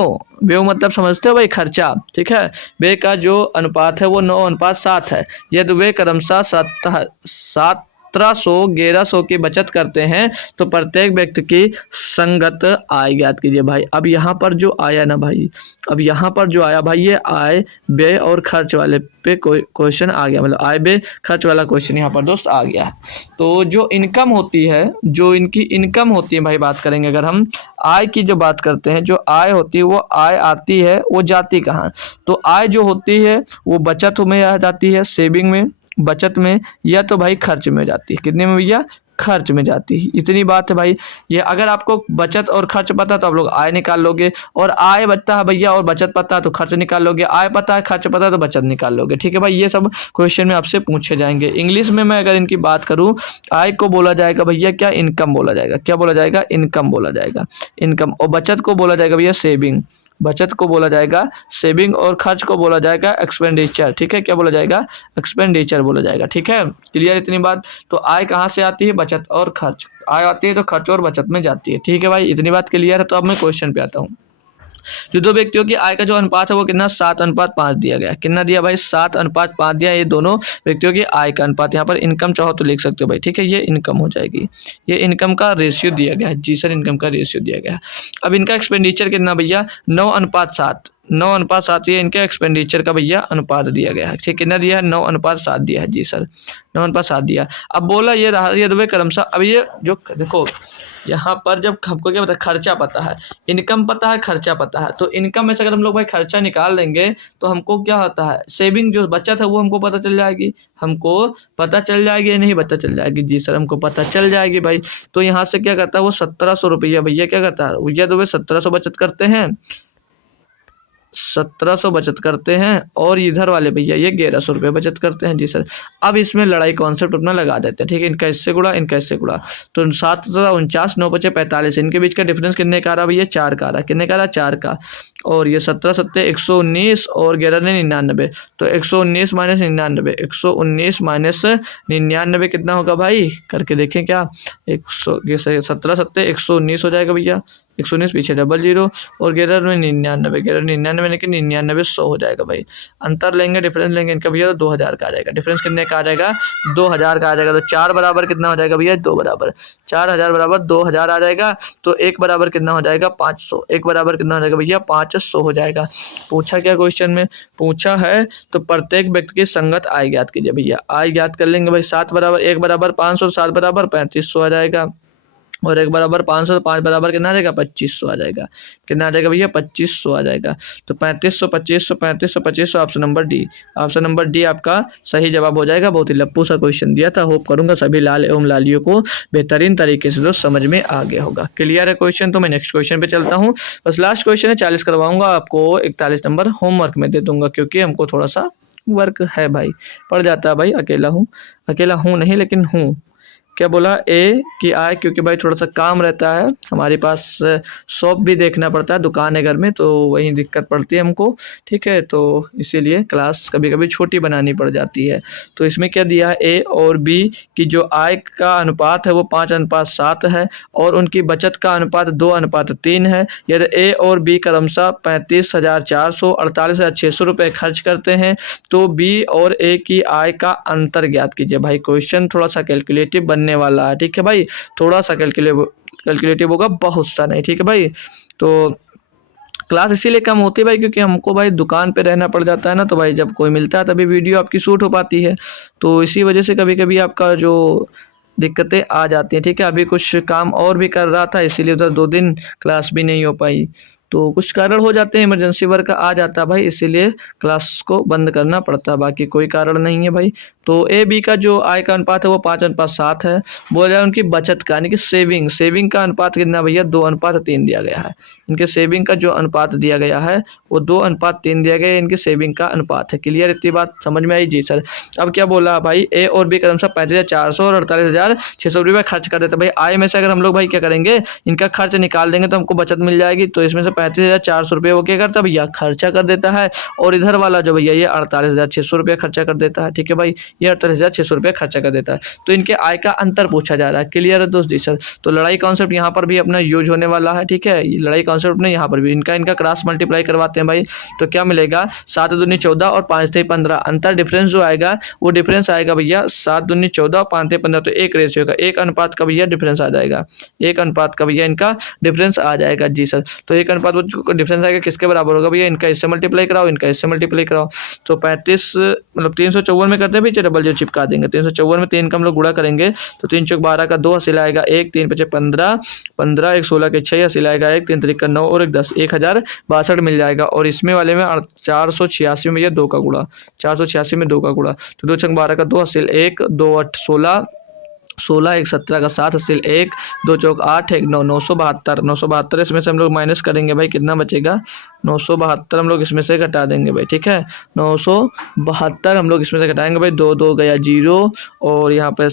मतलब समझते हो भाई, खर्चा, ठीक है। व्यय का जो अनुपात है वो 9:7 है। यदि वे क्रमशः 1700 1100 की बचत करते हैं तो प्रत्येक व्यक्ति की संगत आय ज्ञात कीजिए भाई। अब यहाँ पर जो आया ना भाई, अब यहाँ पर जो आया भाई, ये आय व्यय और खर्च वाले पे क्वेश्चन आ गया, मतलब आय व्यय खर्च वाला क्वेश्चन यहाँ पर दोस्त आ गया। तो जो इनकम होती है, जो इनकी इनकम होती है भाई, बात करेंगे अगर हम आय की जो बात करते हैं, जो आय होती है वो आय आती है, वो जाती कहाँ? तो आय जो होती है वो बचत में आ जाती है, सेविंग में, बचत में, या तो भाई खर्च में जाती है। कितने में भैया? खर्च में जाती है। इतनी बात है भाई। ये अगर आपको बचत और खर्च पता है तो आप लोग आय निकाल लोगे, और आय पता है भैया और बचत पता है तो खर्च निकाल लोगे, आय पता है खर्च पता है तो बचत निकाल लोगे। ठीक है भाई, ये सब क्वेश्चन में आपसे पूछे जाएंगे। इंग्लिश में मैं अगर इनकी बात करूँ, आय को बोला जाएगा भैया क्या? इनकम बोला जाएगा। क्या बोला जाएगा? इनकम बोला जाएगा, इनकम। और बचत को बोला जाएगा भैया सेविंग, बचत को बोला जाएगा सेविंग, और खर्च को बोला जाएगा एक्सपेंडिचर। ठीक है, क्या बोला जाएगा? एक्सपेंडिचर बोला जाएगा। ठीक है, क्लियर इतनी बात। तो आय कहाँ से आती है? बचत और खर्च। आय आती है तो खर्च और बचत में जाती है। ठीक है भाई, इतनी बात क्लियर है। तो अब मैं क्वेश्चन पे आता हूँ। जो दो व्यक्तियों की आय का जो अनुपात है वो कितना 7:5 दिया गया। कितना दिया भाई 7:5 दिया। ये दोनों व्यक्तियों की आय का अनुपात। यहाँ पर इनकम चाहो तो लिख सकते हो भाई, ठीक है, ये इनकम हो जाएगी। ये इनकम का रेशियो दिया गया है जी सर, इनकम का रेशियो दिया गया है। अब इनका एक्सपेंडिचर कितना भैया 9:7। 9:7 ये इनके एक्सपेंडिचर का भैया अनुपात दिया गया है। ठीक, कितना दिया है 9:7 दिया है जी सर, 9:7 दिया। अब बोला ये रहा ये दो क्रमशः। अब ये जो देखो यहाँ पर जब हमको क्या पता है, खर्चा पता है, इनकम पता है, खर्चा पता है, तो इनकम में से अगर हम लोग भाई खर्चा निकाल देंगे तो हमको क्या होता है, सेविंग जो बचत है वो हमको पता चल जाएगी। हमको पता चल जाएगी या नहीं पता चल जाएगी जी सर, हमको पता चल जाएगी भाई। तो यहाँ से क्या करता है वो 1700 रुपया भैया क्या करता है भैया, तो वे 1700 बचत करते हैं, 1700 बचत करते हैं। और इधर वाले भैया ये 1100 रुपये बचत करते हैं जी सर। अब इसमें लड़ाई कॉन्सेप्ट अपना लगा देते हैं, ठीक है, इनका इससे गुणा, इनका इससे गुणा, तो 749 9 बचे 45, इनके बीच का डिफरेंस कितने का आ रहा भैया 4 का आ रहा। कितने का आ रहा 4 का। और ये 17 सत्ते 119 और 11 ने 99, तो 119 माइनस 99, 119 माइनस 99 कितना होगा भाई, करके देखें क्या। 17 सत्ते 119 हो जाएगा भैया, 119 पीछे डबल जीरो और 11 में 99, 11 99 कि 99 100 हो जाएगा भाई। अंतर लेंगे, डिफरेंस लेंगे इनका भैया, तो 2000 का आ जाएगा। डिफरेंस कितने का आ जाएगा 2000 का आ जाएगा। तो 4 बराबर कितना हो जाएगा भैया 2 बराबर, 4000 बराबर 2000 आ जाएगा। तो 1 बराबर कितना हो जाएगा 500, 1 बराबर कितना हो जाएगा भैया 500 हो जाएगा। पूछा क्या क्वेश्चन में, पूछा है तो प्रत्येक व्यक्ति की संगत आय ज्ञात कीजिए भैया। आय ज्ञात कर लेंगे भाई, 7 बराबर 1 बराबर 500, 7 बराबर 3500 आ जाएगा। और 1 बराबर 500, 5 बराबर कितना आ जाएगा 2500 आ जाएगा। कितना आ जाएगा भैया 2500 आ जाएगा। तो 3500 2500 3500 2500, option number D, option number D आपका सही जवाब हो जाएगा। बहुत ही लप्पू सा क्वेश्चन दिया था। होप करूंगा सभी लाल एवं लालियों को बेहतरीन तरीके से दोस्त समझ में आ गया होगा। क्लियर है क्वेश्चन। तो मैं नेक्स्ट क्वेश्चन पे चलता हूँ। बस लास्ट क्वेश्चन है, 40 करवाऊंगा आपको, 41 नंबर होमवर्क में दे दूंगा, क्योंकि हमको थोड़ा सा वर्क है भाई, पड़ जाता है भाई। अकेला हूँ नहीं लेकिन हूँ। क्या बोला ए कि आए, क्योंकि भाई थोड़ा सा काम रहता है हमारे पास, शॉप भी देखना पड़ता है, दुकान है घर में, तो वही दिक्कत पड़ती है हमको, ठीक है। तो इसीलिए क्लास कभी कभी छोटी बनानी पड़ जाती है। तो इसमें क्या दिया है ए और बी की जो आय का अनुपात है वो 5:7 है और उनकी बचत का अनुपात 2:3 है। यदि ए और बी क्रमशः 35,400 48,600 रुपये खर्च करते हैं तो बी और ए की आय का अंतर ज्ञात कीजिए। भाई क्वेश्चन थोड़ा सा कैलकुलेटिव बनने वाला है, ठीक है भाई, थोड़ा सा कैलकुलेटिव होगा, बहुत सा नहीं, ठीक है भाई। तो क्लास इसीलिए कम होती है भाई, क्योंकि हमको भाई दुकान पे रहना पड़ जाता है ना, तो भाई जब कोई मिलता है तभी वीडियो आपकी शूट हो पाती है। तो इसी वजह से कभी कभी आपका जो दिक्कतें आ जाती हैं, ठीक है। अभी कुछ काम और भी कर रहा था, इसीलिए उधर 2 दिन क्लास भी नहीं हो पाई। तो कुछ कारण हो जाते हैं, इमरजेंसी वर्क आ जाता है भाई, इसीलिए क्लास को बंद करना पड़ता है, बाकी कोई कारण नहीं है भाई। तो ए बी का जो आय का अनुपात है वो 5:7 है। बोला जाए उनकी बचत का यानी कि सेविंग का अनुपात कितना भैया 2:3 दिया गया है। इनके सेविंग का जो अनुपात दिया गया है वो 2:3 दिया गया है, इनके सेविंग का अनुपात है। क्लियर, इतनी बात समझ में आई जी सर। अब क्या बोला भाई, ए और बी क्रमशः 35,400 और 48,600 रुपये खर्च कर देते भाई। आय में से अगर हम लोग भाई क्या करेंगे, इनका खर्च निकाल देंगे तो हमको बचत मिल जाएगी। तो इसमें से 35,400 रुपये वो क्या करता है भैया खर्चा कर देता है, और इधर वाला जो भैया ये 48,600 रुपये खर्चा कर देता है, ठीक है भाई, ये 48,600 रुपये खर्चा कर देता है। तो इनके आय का अंतर पूछा जा रहा है। क्लियर है दोस्त जी सर। तो लड़ाई कॉन्सेप्ट यहाँ पर भी अपना यूज होने वाला है, ठीक है। लड़ाई कॉन्सेप्ट में यहाँ पर भी इनका क्रॉस मल्टीप्लाई करवाते हैं भाई, तो क्या मिलेगा 7 दूनी 14 और 5 3 15। अंतर डिफरेंस जो आएगा वो डिफरेंस आएगा भैया 7 दूनी 14 और 5 3 15, तो एक रेशियो का 1 अनुपात का भैया डिफरेंस आ जाएगा, 1 अनुपात का भैया इनका डिफरेंस आ जाएगा जी सर। तो 1 अनुपात डिफरेंस आएगा किसके बराबर होगा भैया, इनका इससे मल्टीप्लाई कराओ, इनका इससे मल्टीप्लाई कराओ। तो 35 मतलब 354 में करते हैं पीछे डबल जो चिपका देंगे, 354 में 3 का हम लोग गुणा करेंगे तो 3 चौक 12 का 2 हासिल आएगा 1, 3 पचे 15, 15 1 16 के 6 हासिल आएगा 1, 3 3 का 9 और 1 10, 1062 मिल जाएगा। और इसमें वाले में 486 में ये 2 का गुणा, 486 में 2 का गुणा, तो 2 छंग 12 का 2 हासिल 1, 2 8 16, 16 1 17 का 7 हासिल 1, 2 चौक 8 1 9, 972 इसमें से हम लोग माइनस करेंगे भाई, कितना बचेगा 972 हम लोग इसमें से घटा देंगे भाई, ठीक है। 972 हम लोग इसमें से घटाएंगे भाई, 2 2 गया 0 और यहाँ पे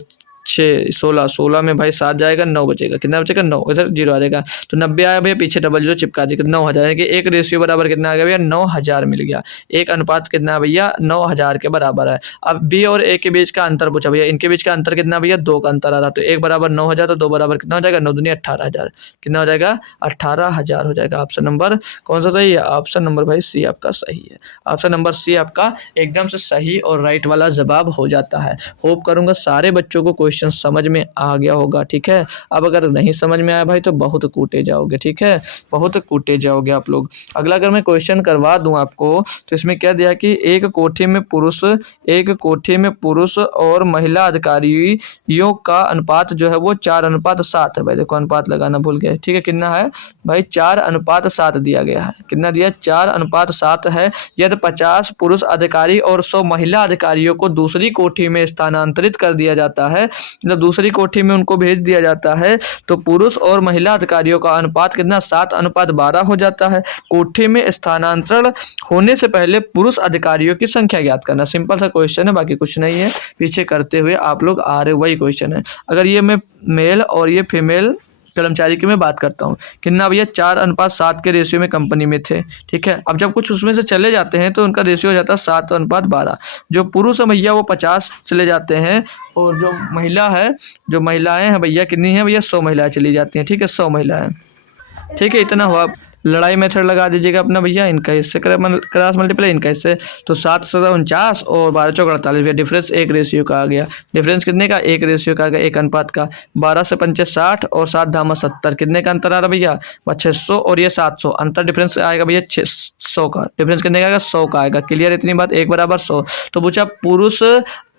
6 16 16 में भाई 7 जाएगा, 9 बचेगा, कितना बचेगा 9, इधर 0 आ जाएगा। तो 90 आया भैया, पीछे डबल 0 चिपका दी, 9000, यानी कि एक रेशियो बराबर कितना आ गया भैया 9000 मिल गया। एक अनुपात कितना है भैया 9000 के बराबर है। अब बी और ए के बीच का अंतर पूछा भैया, इनके बीच का अंतर कितना भैया 2 का अंतर आ रहा, तो 1 बराबर 9000, तो 2 बराबर कितना हो जाएगा 9 दूनी 18000, कितना हो जाएगा 18000 हो जाएगा। ऑप्शन नंबर कौन सा सही है? ऑप्शन नंबर भाई सी आपका सही है। ऑप्शन नंबर सी आपका एकदम से सही और राइट वाला जवाब हो जाता है। होप करूंगा सारे बच्चों को क्वेश्चन समझ में आ गया होगा, ठीक है। अब अगर नहीं समझ में आया भाई तो बहुत कूटे जाओगे, ठीक है, बहुत कूटे जाओगे आप लोग। अगला अगर मैं क्वेश्चन करवा दूं आपको तो इसमें क्या दिया कि एक कोठे में पुरुष और महिला अधिकारियों का अनुपात जो है वो 4:7 है। भाई देखो अनुपात लगाना भूल गए, ठीक है, कितना है भाई 4:7 दिया गया है। कितना दिया 4:7 है। यदि 50 पुरुष अधिकारी और 100 महिला अधिकारियों को दूसरी कोठी में स्थानांतरित कर दिया जाता है, मतलब दूसरी कोठी में उनको भेज दिया जाता है, तो पुरुष और महिला अधिकारियों का अनुपात कितना 7:12 हो जाता है। कोठी में स्थानांतरण होने से पहले पुरुष अधिकारियों की संख्या ज्ञात करना। सिंपल सा क्वेश्चन है, बाकी कुछ नहीं है, पीछे करते हुए आप लोग आ रहे, वही क्वेश्चन है। अगर ये मैं मेल और ये फीमेल कर्मचारी की मैं बात करता हूँ, कितना भैया 4:7 के रेशियो में कंपनी में थे, ठीक है। अब जब कुछ उसमें से चले जाते हैं तो उनका रेशियो हो जाता है 7:12। जो पुरुष है भैया वो 50 चले जाते हैं, और जो महिलाएं हैं भैया कितनी हैं भैया 100 महिलाएं चली जाती हैं, ठीक है, 100 महिलाएं, ठीक है। इतना हुआ। लड़ाई मेथड लगा दीजिएगा अपना भैया, इनका इससे क्रॉस मल्टीप्लाई, इनका इससे, तो 7:49 और 12:48 भैया डिफरेंस एक रेशियो का आ गया। डिफरेंस कितने का? एक रेशियो का आ गया, एक अनुपात का। 12 से 5 60 और 7-70, कितने का अंतर आ रहा भैया 600, और ये 700, अंतर डिफरेंस आएगा भैया 600 का। डिफरेंस कितने का आएगा 100 का आएगा। क्लियर इतनी बात? 1 बराबर 100। तो पूछा पुरुष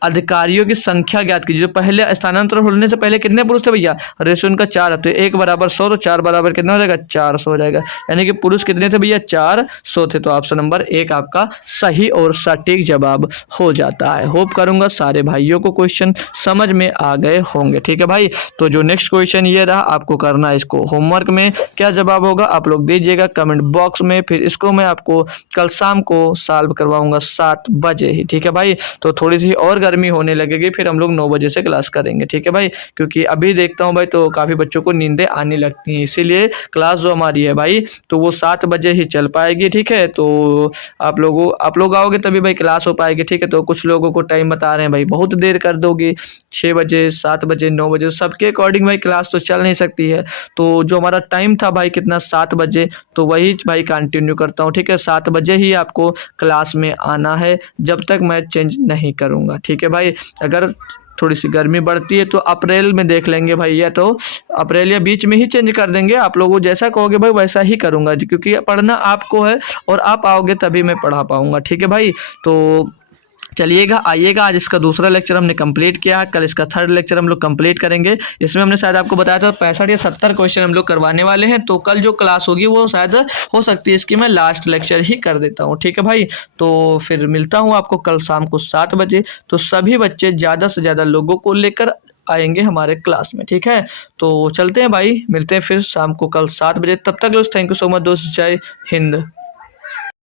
अधिकारियों की संख्या ज्ञात कीजिए। जो पहले स्थानांतरण होने से पहले कितने पुरुष थे भैया? रेशियो उनका 4 है, तो 1 बराबर 100, तो 4 बराबर कितना हो जाएगा 400 हो जाएगा। यानी कि पुरुष कितने थे भैया 400 थे। तो ऑप्शन नंबर 1 आपका सही और सटीक जवाब हो जाता है। होप करूंगा सारे भाइयों को क्वेश्चन समझ में आ गए होंगे, ठीक है भाई। तो जो नेक्स्ट क्वेश्चन ये रहा, आपको करना है इसको होमवर्क में, क्या जवाब होगा आप लोग दीजिएगा कमेंट बॉक्स में। फिर इसको मैं आपको कल शाम को सॉल्व करवाऊंगा 7 बजे ही, ठीक है भाई। तो थोड़ी सी और गर्मी होने लगेगी, फिर हम लोग 9 बजे से क्लास करेंगे, ठीक है भाई। क्योंकि अभी देखता हूँ भाई तो काफ़ी बच्चों को नींदें आने लगती हैं, इसीलिए क्लास जो हमारी है भाई तो वो 7 बजे ही चल पाएगी, ठीक है। तो आप लोग आओगे तभी भाई क्लास हो पाएगी, ठीक है। तो कुछ लोगों को टाइम बता रहे हैं भाई बहुत देर कर दोगे, 6 बजे 7 बजे 9 बजे, सबके अकॉर्डिंग भाई क्लास तो चल नहीं सकती है। तो जो हमारा टाइम था भाई कितना 7 बजे, तो वही भाई कंटिन्यू करता हूँ, ठीक है। 7 बजे ही आपको क्लास में आना है, जब तक मैं चेंज नहीं करूँगा, ठीक है भाई। अगर थोड़ी सी गर्मी बढ़ती है तो अप्रैल में देख लेंगे भाई, या तो अप्रैल या बीच में ही चेंज कर देंगे। आप लोगों जैसा कहोगे भाई वैसा ही करूँगा, क्योंकि पढ़ना आपको है और आप आओगे तभी मैं पढ़ा पाऊँगा, ठीक है भाई। तो चलिएगा आइएगा, आज इसका दूसरा लेक्चर हमने कंप्लीट किया है, कल इसका थर्ड लेक्चर हम लोग कंप्लीट करेंगे। इसमें हमने शायद आपको बताया था 65 या 70 क्वेश्चन हम लोग करवाने वाले हैं। तो कल जो क्लास होगी वो शायद हो सकती है इसकी मैं लास्ट लेक्चर ही कर देता हूँ, ठीक है भाई। तो फिर मिलता हूँ आपको कल शाम को 7 बजे। तो सभी बच्चे ज़्यादा से ज़्यादा लोगों को लेकर आएंगे हमारे क्लास में, ठीक है। तो चलते हैं भाई, मिलते हैं फिर शाम को कल 7 बजे। तब तक दोस्त थैंक यू सो मच दोस्त, जय हिंद।